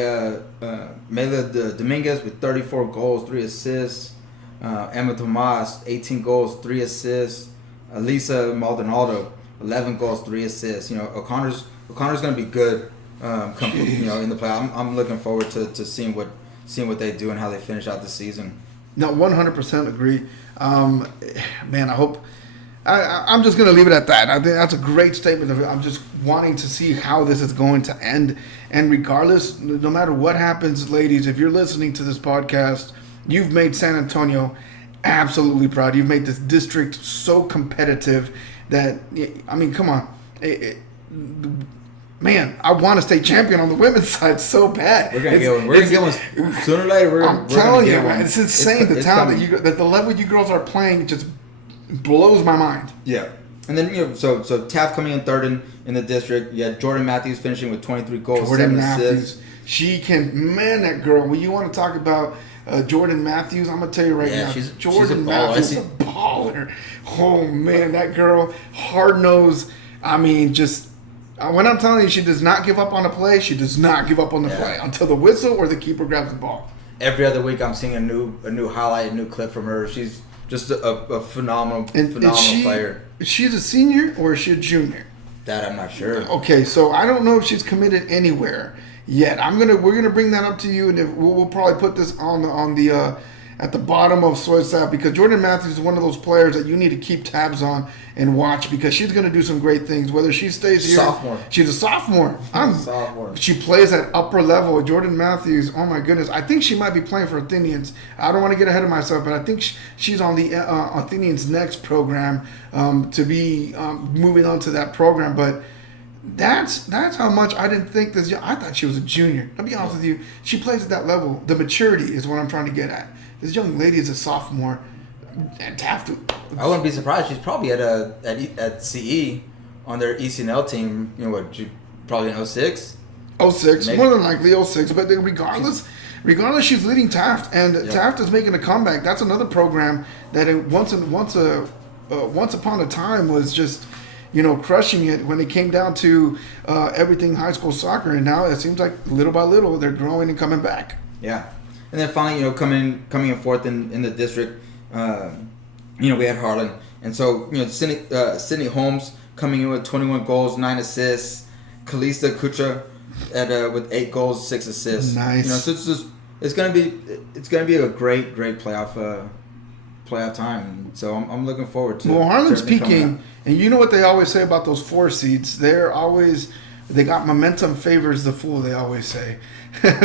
Mela Dominguez with 34 goals, 3 assists. Emma Tomas 18 goals, 3 assists. Elisa Maldonado 11 goals, 3 assists. O'Connor's going to be good. In the play. I'm looking forward to seeing what they do and how they finish out the season. No, 100% agree. Man, I hope. I'm just going to leave it at that. I think that's a great statement. I'm just wanting to see how this is going to end. And regardless, no matter what happens, ladies, if you're listening to this podcast, you've made San Antonio absolutely proud. You've made this district so competitive that, come on. Man, I want to stay champion on the women's side so bad. We're gonna get one sooner or later. I'm telling you, man, it's insane. The talent that the level you girls are playing just blows my mind. Yeah, and then so TAFT coming in third in the district. You had Jordan Matthews finishing with 23 goals, 7 assists. She can, man, that girl. When you want to talk about Jordan Matthews, I'm gonna tell you right now, Jordan Matthews is a baller. Oh man, that girl, hard nosed. When I'm telling you, she does not give up on a play. She does not give up on the play until the whistle or the keeper grabs the ball. Every other week, I'm seeing a new highlight, a new clip from her. She's just a phenomenal player. She's a senior or is she a junior? That I'm not sure. Okay, so I don't know if she's committed anywhere yet. We're gonna bring that up to you, and we'll probably put this on the at the bottom of Soysaf, because Jordan Matthews is one of those players that you need to keep tabs on and watch, because she's going to do some great things. Whether she stays here, she's a sophomore. She plays at upper level. Jordan Matthews, oh my goodness, I think she might be playing for Athenians. I don't want to get ahead of myself, but I think she's on the Athenians next program to be moving on to that program. But that's how much I didn't think this. I thought she was a junior. I'll be honest with you. She plays at that level. The maturity is what I'm trying to get at. This young lady is a sophomore, and TAFT. I wouldn't be surprised. She's probably at CE on their ECNL team. She probably in 06. 06, maybe. More than likely 06. But regardless, she's leading TAFT, and TAFT is making a comeback. That's another program that once upon a time was just, crushing it when it came down to everything high school soccer, and now it seems like little by little they're growing and coming back. Yeah. And then finally, coming in fourth in the district, we had Harlan. And so, Sydney Holmes coming in with 21 goals, 9 assists. Kalista Kucha with 8 goals, 6 assists. Nice. So it's just it's gonna be a great playoff time. So I'm looking forward to. Well, Harlan's everything coming peaking, up. and you know what they always say about those 4 seeds? They got momentum favors the fool. They always say.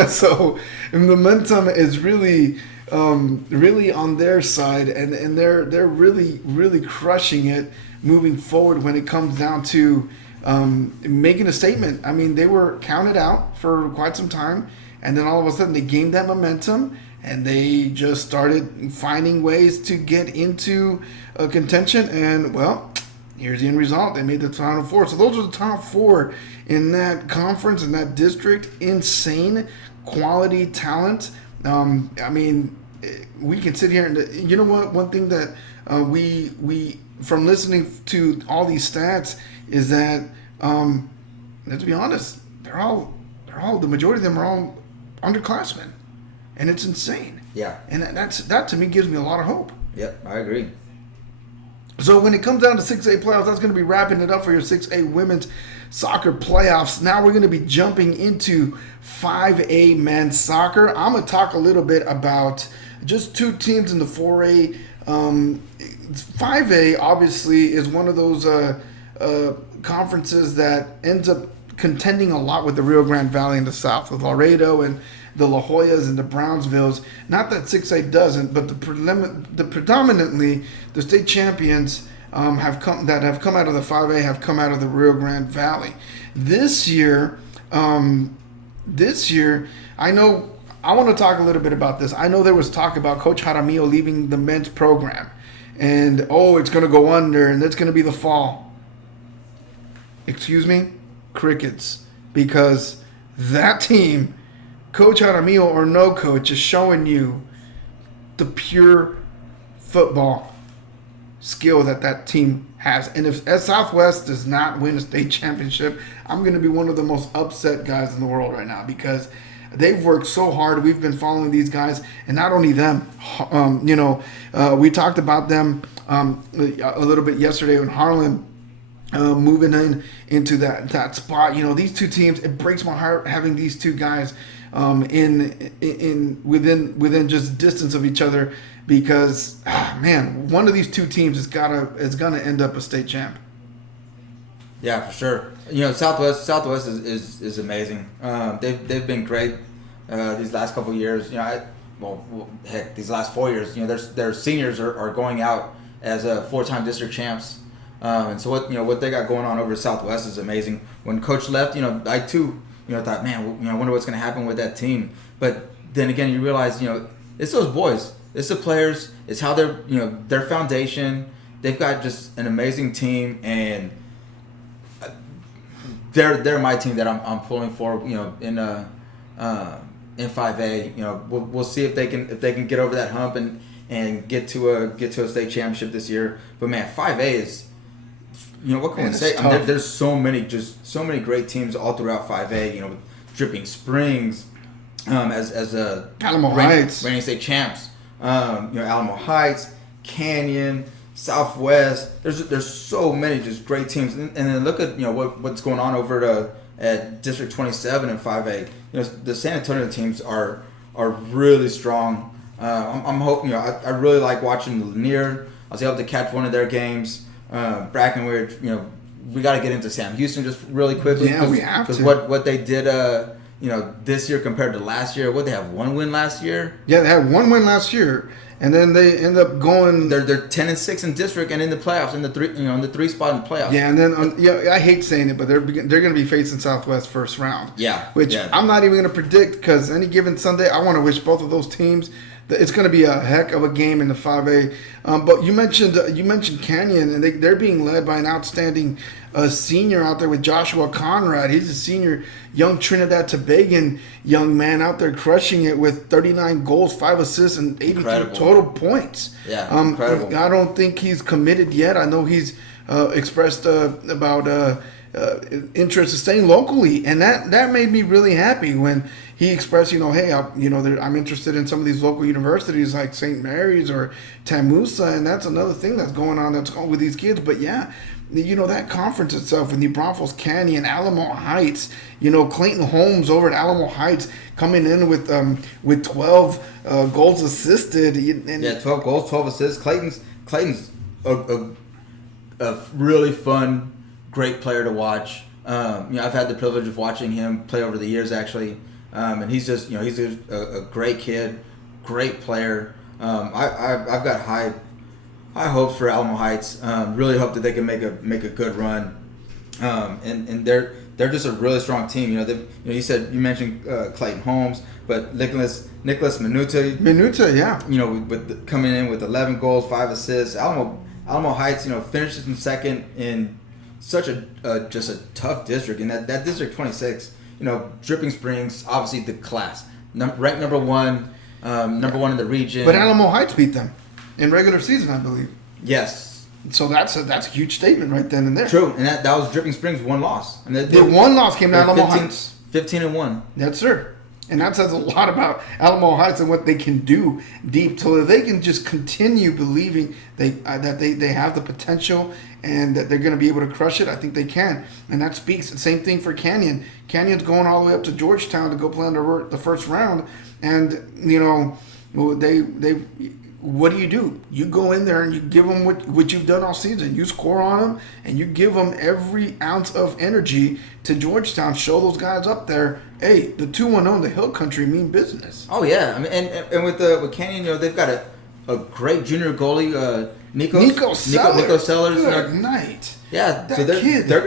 So momentum is really on their side, and they're really crushing it moving forward when it comes down to making a statement. I mean, they were counted out for quite some time, and then all of a sudden they gained that momentum, and they just started finding ways to get into contention. And well, here's the end result. They made the Final Four. So those are the top 4 in that conference, in that district. Insane quality talent. I mean, we can sit here and you know what? One thing that we from listening to all these stats is that let's be honest, they're all the majority of them are all underclassmen, and it's insane. Yeah, and that to me gives me a lot of hope. Yep, I agree. So when it comes down to 6A playoffs, that's going to be wrapping it up for your 6A women's soccer playoffs. Now we're going to be jumping into 5A men's soccer. I'm going to talk a little bit about just 2 teams in the 4A. 5A obviously is one of those conferences that ends up contending a lot with the Rio Grande Valley in the south, with Laredo and the La Joyas and the Brownsvilles. Not that 6A doesn't, but the predominantly the state champions have come out of the 5A have come out of the Rio Grande Valley. This year, I know I want to talk a little bit about this. I know there was talk about Coach Jaramillo leaving the men's program, and it's going to go under, and that's going to be the fall. Excuse me, crickets, because that team, Coach Jaramillo or no coach, is showing you the pure football skill that team has. And if Southwest does not win a state championship, I'm going to be one of the most upset guys in the world right now, because they've worked so hard. We've been following these guys, and not only them. We talked about them a little bit yesterday when Harlan moving into that spot. These 2 teams. It breaks my heart having these 2 guys within just distance of each other, because one of these 2 teams is gonna end up a state champ. Yeah, for sure. Southwest is amazing. They've been great these last couple of years. These last 4 years. Their seniors are going out as 4-time district champs. And so what they got going on over at Southwest is amazing. When Coach left, I too thought, man, I wonder what's going to happen with that team. But then again, you realize, it's those boys, it's the players, it's how they're, their foundation. They've got just an amazing team, and they're my team that I'm pulling for. In 5A. We'll see if they can get over that hump and get to a state championship this year. But man, 5A is. What can we say? There's so many great teams all throughout 5A. With Dripping Springs, as a Alamo Heights reigning state champs. Alamo Heights, Canyon, Southwest. There's so many just great teams. And then look at what's going on over at District 27 and 5A. The San Antonio teams are really strong. I'm hoping. I really like watching Lanier. I was able to catch one of their games. Brackenridge, we got to get into Sam Houston just really quickly. Yeah, we have to. Because what they did, this year compared to last year, they have 1 win last year? Yeah, they had 1 win last year, and then they end up going. They're 10-6 in district and in the playoffs, in the 3 spot in the playoffs. Yeah, and then I hate saying it, but they're going to be facing Southwest first round. Yeah, which I'm not even going to predict, because any given Sunday, I want to wish both of those teams. It's going to be a heck of a game in the 5A. But you mentioned Canyon, and they're being led by an outstanding senior out there with Joshua Conrad. He's a senior, young Trinidad Tobagan young man out there crushing it with 39 goals, 5 assists, and 83 total points. Yeah, incredible. I don't think he's committed yet. I know he's expressed about interest in staying locally, and that made me really happy when he expressed, hey, I'm interested in some of these local universities like St. Mary's or Tamusa, and that's another thing that's going on with these kids. But yeah, that conference itself in New Braunfels Canyon, Alamo Heights, Clayton Holmes over at Alamo Heights coming in with 12 goals assisted. And 12 goals, 12 assists. Clayton's a really fun, great player to watch. I've had the privilege of watching him play over the years, actually, and he's just, he's a great kid, great player. I've got high hopes for Alamo Heights. Really hope that they can make a good run, and they're just a really strong team. You mentioned Clayton Holmes, but Nicholas Minuta, yeah, with coming in with 11 goals, 5 assists. Alamo Heights, finishes in second in such just a tough district, and that district 26, Dripping Springs, obviously the class, ranked number one in the region. But Alamo Heights beat them in regular season, I believe. Yes. So that's a huge statement right then and there. True, and that was Dripping Springs' one loss. And the one loss came to Alamo 15, Heights. 15-1. Yes, sir. And that says a lot about Alamo Heights and what they can do deep. So if they can just continue believing that they have the potential and that they're going to be able to crush it, I think they can. And that speaks. The same thing for Canyon. Canyon's going all the way up to Georgetown to go play in the first round. And, they what do? You go in there and you give them what you've done all season. You score on them and you give them every ounce of energy to Georgetown. Show those guys up there, hey, the 2-1-0, the Hill Country mean business. Oh yeah, I mean, and with Canyon, they've got a great junior goalie, Nico Sellers. Good night. Yeah, that so kid. They're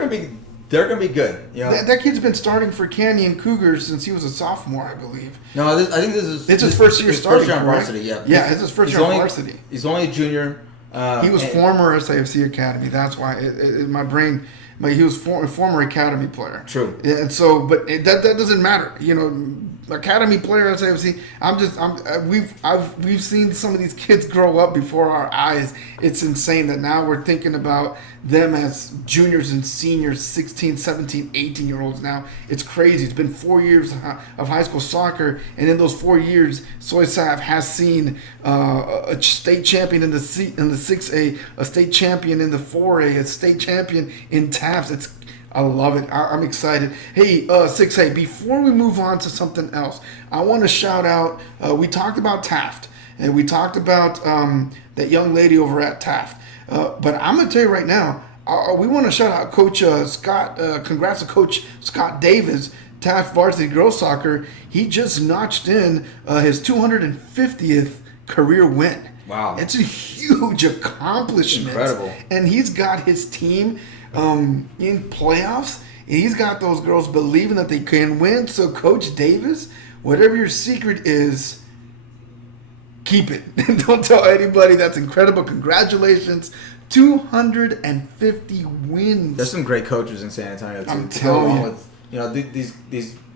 gonna be good. That kid's been starting for Canyon Cougars since he was a sophomore, I believe. No, I think it's his first year starting. First year on varsity, yeah. Yeah, it's his first year on varsity. He's only a junior. He was former SAFC Academy. That's why my brain. But he was former Academy player. True. And so, but that doesn't matter. Academy player at SAFC. We've seen some of these kids grow up before our eyes. It's insane that now we're thinking about them as juniors and seniors, 16, 17, 18-year-olds now. It's crazy. It's been 4 years of high school soccer, and in those 4 years, Soysaf has seen a state champion in the 6A, a state champion in the 4A, a state champion in TAFT. I love it. I'm excited. Hey, 6A, before we move on to something else, I want to shout out, we talked about TAFT, and we talked about that young lady over at TAFT. But I'm going to tell you right now, we want to shout out Coach Scott. Congrats to Coach Scott Davis, TAFT Varsity Girls Soccer. He just notched in his 250th career win. Wow. It's a huge accomplishment. Incredible. And he's got his team in playoffs. And he's got those girls believing that they can win. So, Coach Davis, whatever your secret is, keep it. Don't tell anybody. That's incredible. Congratulations. 250 wins. There's some great coaches in San Antonio too. I'm telling you.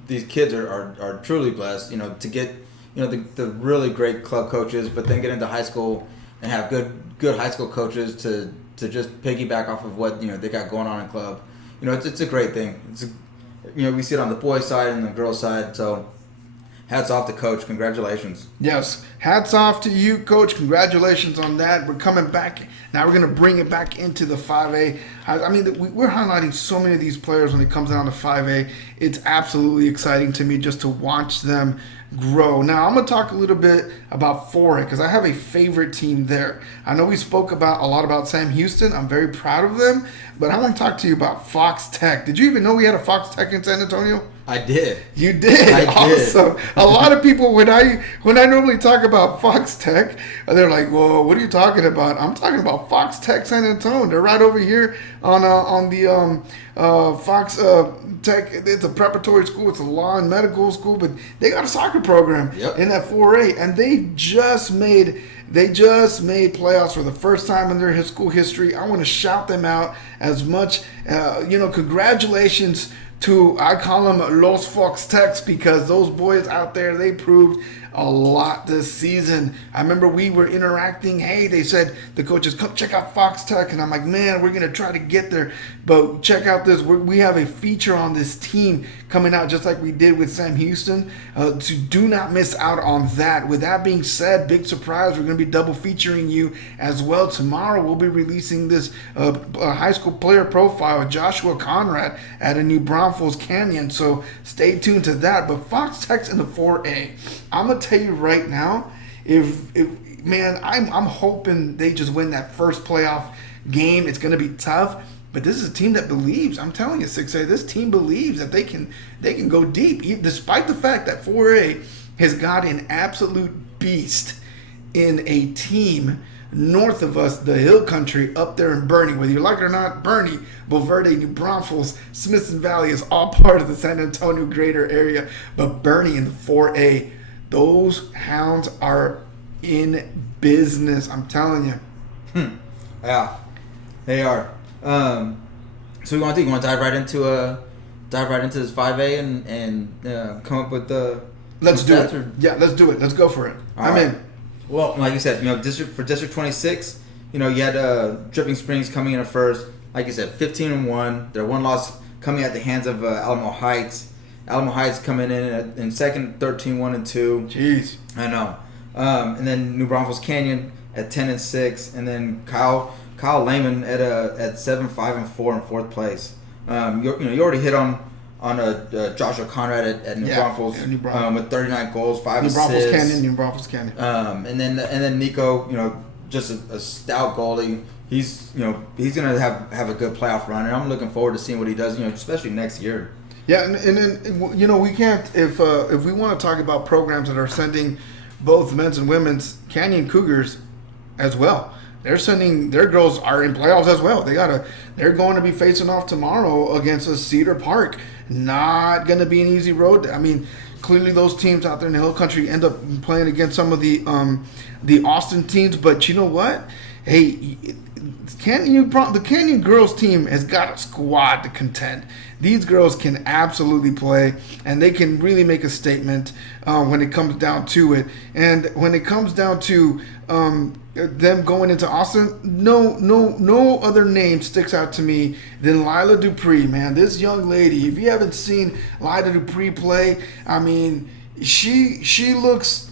These kids are truly blessed, to get, the really great club coaches, but then get into high school and have good high school coaches to just piggyback off of what, they got going on in club. It's a great thing. We see it on the boys' side and the girls' side, so hats off to Coach. Congratulations. Yes. Hats off to you, Coach. Congratulations on that. We're coming back. Now we're going to bring it back into the 5A. I mean, we're highlighting so many of these players when it comes down to 5A. It's absolutely exciting to me just to watch them grow. Now, I'm going to talk a little bit about 4A because I have a favorite team there. I know we spoke a lot about Sam Houston. I'm very proud of them. But I want to talk to you about Fox Tech. Did you even know we had a Fox Tech in San Antonio? I did. You did? I awesome. did. A lot of people, when I normally talk about Fox Tech, they're like, "Whoa, what are you talking about?" I'm talking about Fox Tech San Antonio. They're right over here on the Fox Tech. It's a preparatory school. It's a law and medical school, but they got a soccer program in that 4A, and they just made playoffs for the first time in their school history. I want to shout them out as much. Congratulations to, I call them Los Fox Techs, because those boys out there, they proved a lot this season. I remember we were interacting. Hey, they said the coaches, come check out Fox Tech. And I'm like, man, we're going to try to get there. But check out this. We have a feature on this team coming out just like we did with Sam Houston. So do not miss out on that. With that being said, big surprise. We're going to be double featuring you as well. Tomorrow we'll be releasing this high school player profile, Joshua Conrad, at a New Braunfels Canyon. So stay tuned to that. But Fox Tech's in the 4A. I'm gonna tell you right now, if man, I'm hoping they just win that first playoff game. It's gonna be tough, but this is a team that believes. I'm telling you, 6A, this team believes that they can go deep, despite the fact that 4A has got an absolute beast in a team north of us, the hill country up there in Boerne. Whether you like it or not, Boerne, Bulverde, New Braunfels, Smithson Valley is all part of the San Antonio greater area. But Boerne in the 4A, those Hounds are in business. I'm telling you. Yeah, they are. So we want to dive right into this 5A and come up with the. Let's do it. Yeah, let's do it. Let's go for it. I'm in. Well, like you said, District 26, you had Dripping Springs coming in at first. Like you said, 15-1. Their one loss coming at the hands of Alamo Heights. Alamo Heights coming in second, 13-1-2. Jeez, I know. And then New Braunfels Canyon at 10-6, and then Kyle Lehman at 7-5-4 in fourth place. You already hit on Joshua Conrad at New Braunfels, with 39 goals, 5 assists. New Braunfels Canyon. And then Nico, just a stout goalie. He's gonna have a good playoff run, and I'm looking forward to seeing what he does. Especially next year. Yeah, and then we can't if we want to talk about programs that are sending both men's and women's Canyon Cougars as well. They're sending their girls are in playoffs as well. They're going to be facing off tomorrow against a Cedar Park. Not going to be an easy road. I mean, clearly those teams out there in the Hill Country end up playing against some of the Austin teams. But you know what? Hey, the Canyon girls team has got a squad to contend. These girls can absolutely play, and they can really make a statement when it comes down to it. And when it comes down to them going into Austin, no other name sticks out to me than Lila Dupree, man. This young lady, if you haven't seen Lila Dupree play, I mean, she looks.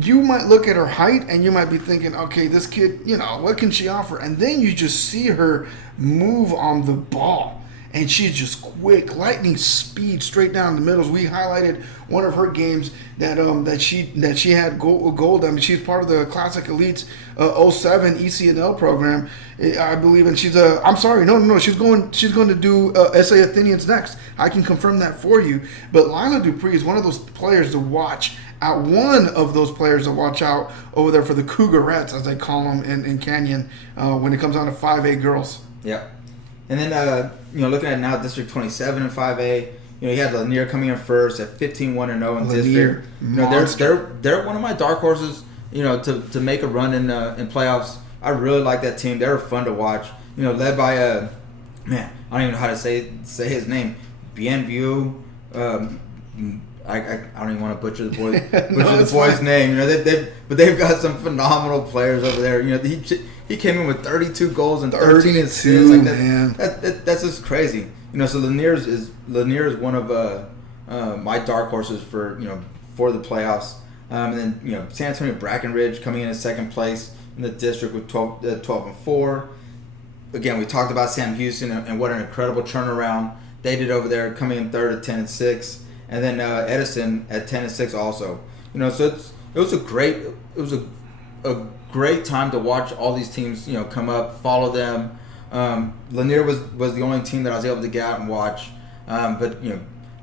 You might look at her height and you might be thinking, okay, this kid, what can she offer? And then you just see her move on the ball. And she's just quick, lightning speed straight down the middles. We highlighted one of her games that she had gold. I mean, she's part of the Classic Elites 07 ECNL program, I believe. And she's she's going to do SA Athenians next. I can confirm that for you. But Lila Dupree is one of those players to watch out. One of those players to watch out over there for the Cougarettes, as they call them in Canyon, when it comes down to 5A girls. Yeah. And then, looking at now District 27 and 5A, you had Lanier coming in first at 15-1-0 in District. They're one of my dark horses, to make a run in playoffs. I really like that team. They're fun to watch. Led by I don't even know how to say his name, Bienview. I don't even want to butcher the boy's name. But they've got some phenomenal players over there. He came in with 32 goals and 13 assists. Like man. That's just crazy. So Lanier is one of my dark horses for the playoffs. And then San Antonio Brackenridge coming in second place in the district with 12-4. Again, we talked about Sam Houston and what an incredible turnaround they did over there, coming in third at 10-6. And then Edison at 10-6 also. So it was a great time to watch all these teams come up, follow them. Lanier was the only team that I was able to get out and watch. But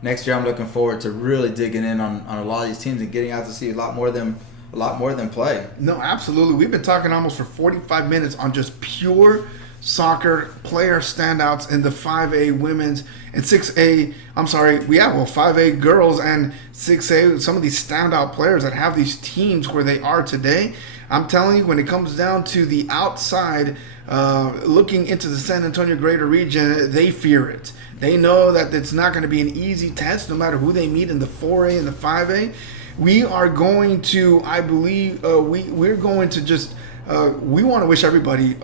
next year I'm looking forward to really digging in on a lot of these teams and getting out to see a lot more of them play. No, absolutely. We've been talking almost for 45 minutes on just pure soccer player standouts in the 5A women's and 6A. 5A girls and 6A. Some of these standout players that have these teams where they are today. I'm telling you, when it comes down to the outside, looking into the San Antonio greater region, they fear it. They know that it's not going to be an easy test, no matter who they meet in the 4A and the 5A. we are going to, I believe, we're going to just. We want to wish everybody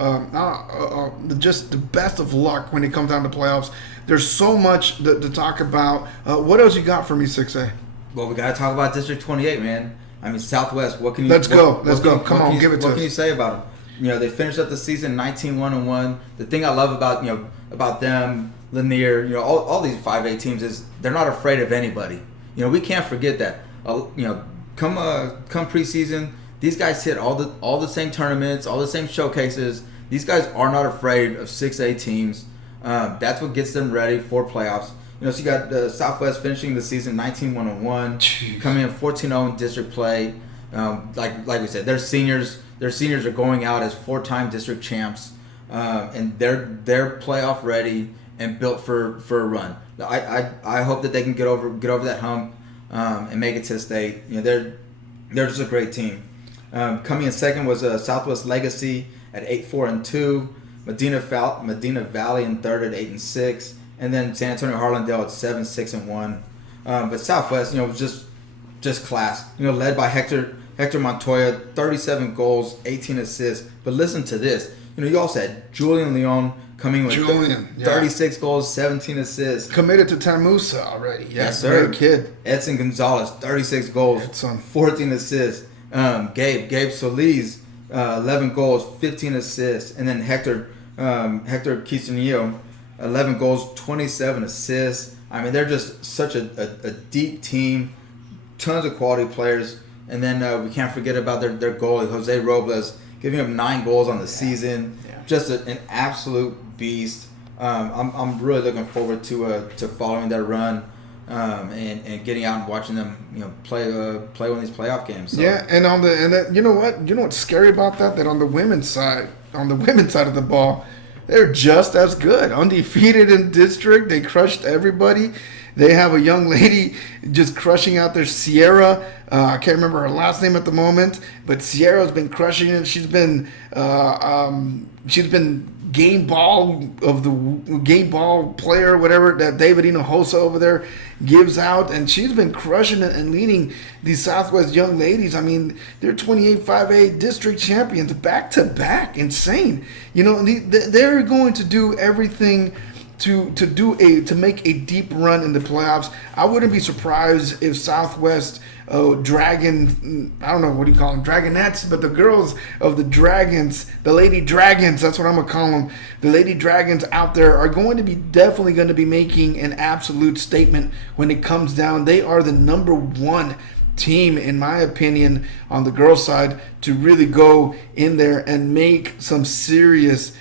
just the best of luck when it comes down to playoffs. There's so much to talk about. What else you got for me, 6A? Well, we got to talk about District 28, man. I mean, Southwest. What can you? Let's go. Come on, give it to us. What can you say about them? You know, they finished up the season 19-1-1. The thing I love about about them, Lanier, all these 5A teams is they're not afraid of anybody. You know, we can't forget that. Come preseason, these guys hit all the same tournaments, all the same showcases. These guys are not afraid of 6A teams. That's what gets them ready for playoffs. So you got Southwest finishing the season 19-1-1, coming in 14-0 in district play. Like we said, their seniors are going out as 4-time district champs, and they're playoff ready and built for a run. I hope that they can get over that hump and make it to state. They're just a great team. Coming in second was Southwest Legacy at 8-4-2, Medina Valley in third at 8-6, and then San Antonio Harlandale at 7-6-1. But Southwest, was just class. Led by Hector Montoya, 37 goals, 18 assists. But listen to this. You also had Julian Leon coming with 36 goals, 17 assists. Committed to Tamusa already. Yes, sir. Great kid. Edson Gonzalez, 36 goals, 14 assists. Gabe Solis, 11 goals, 15 assists. And then Hector Quistanillo, 11 goals, 27 assists. I mean, they're just such a deep team. Tons of quality players. And then we can't forget about their goalie, Jose Robles, giving up 9 goals on the season. Yeah. Just an absolute beast. I'm really looking forward to following their run and getting out and watching them play one of these playoff games. So. Yeah, and you know what's scary about that? That on the women's side of the ball, they're just as good. Undefeated in district, they crushed everybody. They have a young lady just crushing out their Sierra. I can't remember her last name at the moment, but Sierra's been crushing it. She's been game ball player, whatever that David Hinojosa over there gives out, and she's been crushing it and leading these Southwest young ladies. I mean, they're 28 5A district champions back to back. Insane. They're going to do everything to make a deep run in the playoffs. I wouldn't be surprised if Southwest Dragon, I don't know, what do you call them, Dragonettes, but the girls of the Dragons, the Lady Dragons, that's what I'm going to call them, the Lady Dragons out there are definitely going to be making an absolute statement when it comes down. They are the number one team, in my opinion, on the girls' side to really go in there and make some serious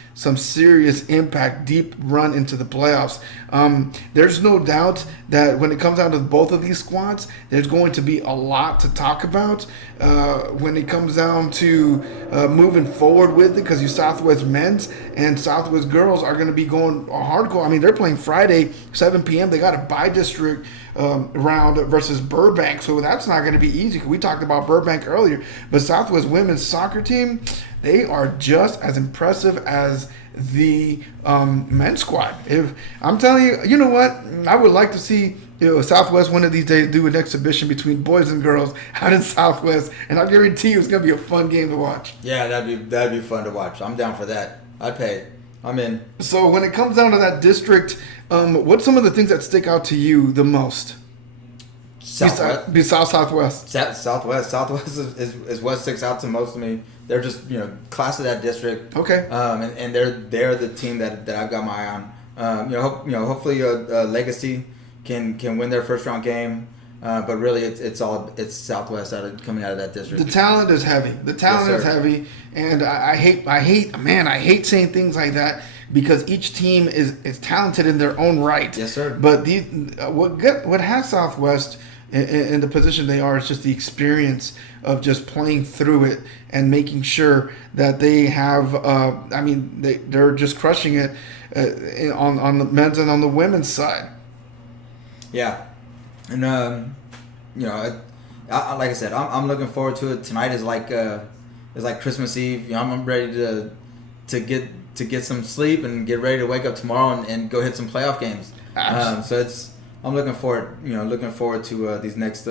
impact, deep run into the playoffs. There's no doubt that when it comes down to both of these squads, there's going to be a lot to talk about when it comes down to moving forward with it, because you Southwest men's and Southwest girls are going to be going hardcore. I mean, they're playing Friday, 7 p.m. They got a bi-district round versus Burbank, so that's not going to be easy. We talked about Burbank earlier, but Southwest women's soccer team, they are just as impressive as the men's squad. If I'm telling you, you know what? I would like to see Southwest one of these days do an exhibition between boys and girls out in Southwest, and I guarantee you it's gonna be a fun game to watch. Yeah, that'd be fun to watch. I'm down for that. I'd pay it. I'm in. So when it comes down to that district, what's some of the things that stick out to you the most? Besides Southwest. Southwest is what sticks out to most of me. They're just class of that district. Okay. And they're the team that I've got my eye on. Hopefully Legacy can win their first round game. But really it's Southwest coming out of that district. The talent is heavy. Is heavy, and I hate saying things like that, because each team is talented in their own right. Yes, sir. But what has Southwest in the position they are is just the experience of just playing through it and making sure that they have. They're just crushing it on the men's and on the women's side. Yeah, and like I said, I'm looking forward to it. Tonight is like Christmas Eve. I'm ready to get some sleep and get ready to wake up tomorrow and go hit some playoff games. I'm looking forward to these next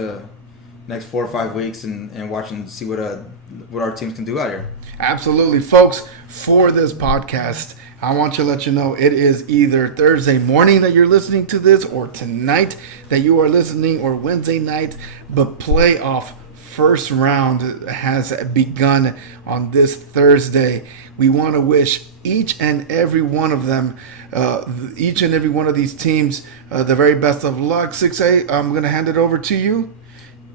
next 4 or 5 weeks and watching see what our teams can do out here. Absolutely, folks. For this podcast, I want to let you know it is either Thursday morning that you're listening to this, or tonight that you are listening, or Wednesday night. But playoff first round has begun on this Thursday. We want to wish each and every one of them, each and every one of these teams, the very best of luck. 6A, I'm going to hand it over to you.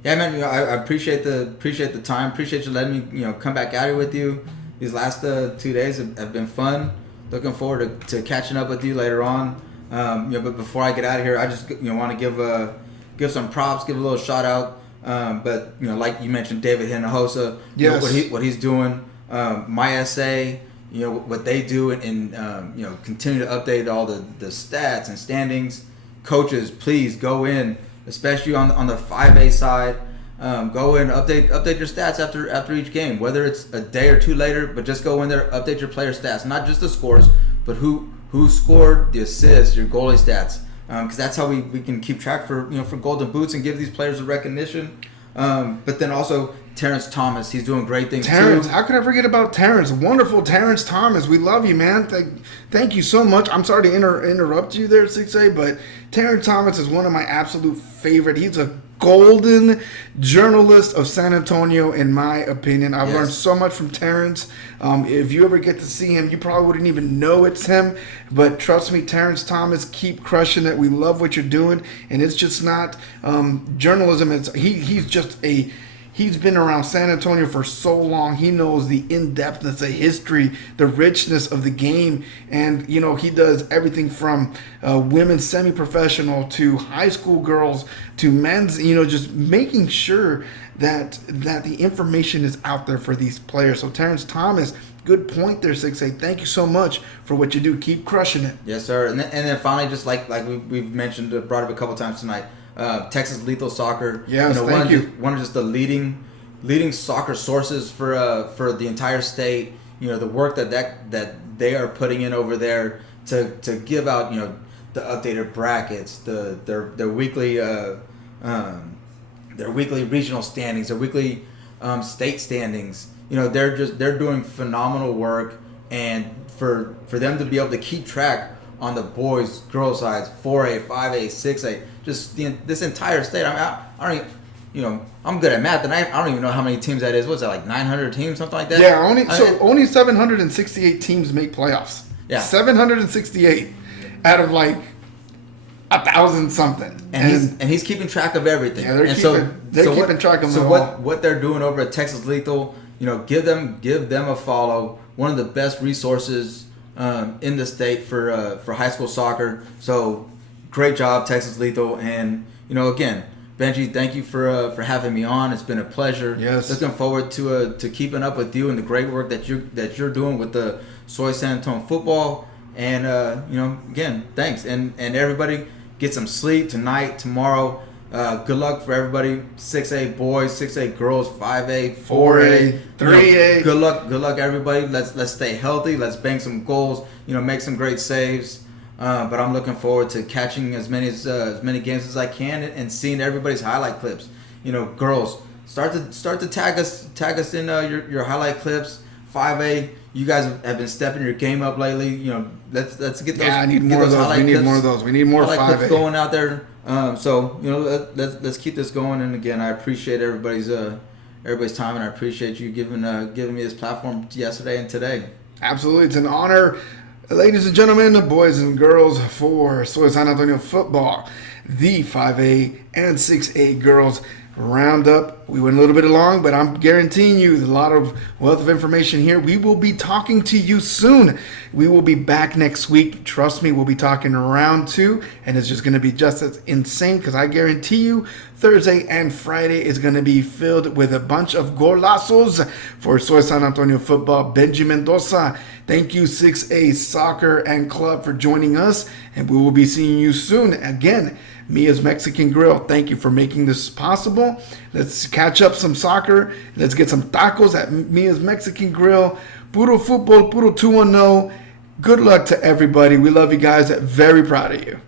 Yeah, man. I appreciate the time. Appreciate you letting me come back out here with you. These last 2 days have been fun. Looking forward to catching up with you later on. But before I get out of here, I just want to give some props, give a little shout out. But like you mentioned, David Hinojosa, yes. what he's doing, My SA, what they do, and continue to update all the stats and standings. Coaches, please go in, especially on the 5A side. Go in, update your stats after each game, whether it's a day or two later, but just go in there, update your player stats, not just the scores, but who scored, the assists, your goalie stats, because that's how we can keep track for golden boots and give these players a recognition. But then also Terence Thomas, he's doing great things Terence, too. how could I forget about Terence? Wonderful Terence Thomas. We love you, man. Thank you so much. I'm sorry to interrupt you there, 6A, but Terence Thomas is one of my absolute favorite. He's a golden journalist of San Antonio, in my opinion. I've learned so much from Terence. If you ever get to see him, you probably wouldn't even know it's him. But trust me, Terence Thomas, keep crushing it. We love what you're doing, and it's just not journalism. He's been around San Antonio for so long. He knows the in-depthness of history, the richness of the game. And, he does everything from women's semi-professional to high school girls to men's, just making sure that the information is out there for these players. So, Terence Thomas, good point there, 6A. Thank you so much for what you do. Keep crushing it. Yes, sir. And then finally, just like we've mentioned, brought up a couple times tonight, Texas Lethal Soccer. Yes, thank you. One of just the leading soccer sources for the entire state. The work that they are putting in over there to give out the updated brackets, their weekly regional standings, their weekly state standings. They're doing phenomenal work, and for them to be able to keep track on the boys, girls sides, 4A, 5A, 6A, just this entire state. I don't even, I'm good at math, and I don't even know how many teams that is. What's that, like 900 teams, something like that? Yeah, only 768 teams make playoffs. Yeah, 768 out of like 1,000 something. And he's keeping track of everything. Yeah, they're keeping track of them. So what they're doing over at Texas Lethal, give them a follow. One of the best resources in the state for high school soccer. So great job, Texas Lethal, and again, Benji, thank you for having me on. It's been a pleasure. Yes. Looking forward to keeping up with you and the great work that you're doing with the Soy San Antonio football. And again, thanks. And everybody, get some sleep tonight, tomorrow. Good luck for everybody. 6A boys, 6A girls, 5A, 4A, 3A. Good luck, everybody. Let's stay healthy. Let's bang some goals. make some great saves. But I'm looking forward to catching as many games as I can and seeing everybody's highlight clips. Girls, start to tag us in your highlight clips. 5A, you guys have been stepping your game up lately. Let's get those. Yeah, I need more of those. We need more of those. We need more 5A going out there. So let's keep this going. And again, I appreciate everybody's time, and I appreciate you giving me this platform yesterday and today. Absolutely, it's an honor. Ladies and gentlemen, boys and girls, for Soy San Antonio football, the 5A and 6A girls roundup. We went a little bit long, but I'm guaranteeing you a lot of wealth of information here. We will be talking to you soon. We will be back next week. Trust me, we'll be talking round 2, and it's just going to be just as insane, because I guarantee you Thursday and Friday is going to be filled with a bunch of golazos for Soy San Antonio football. Benji Mendoza, thank you 6A Soccer and Club for joining us, and we will be seeing you soon. Again, Mia's Mexican Grill, thank you for making this possible. Let's catch up some soccer. Let's get some tacos at Mia's Mexican Grill. Puro football, puro 2-1-0. Good luck to everybody. We love you guys. Very proud of you.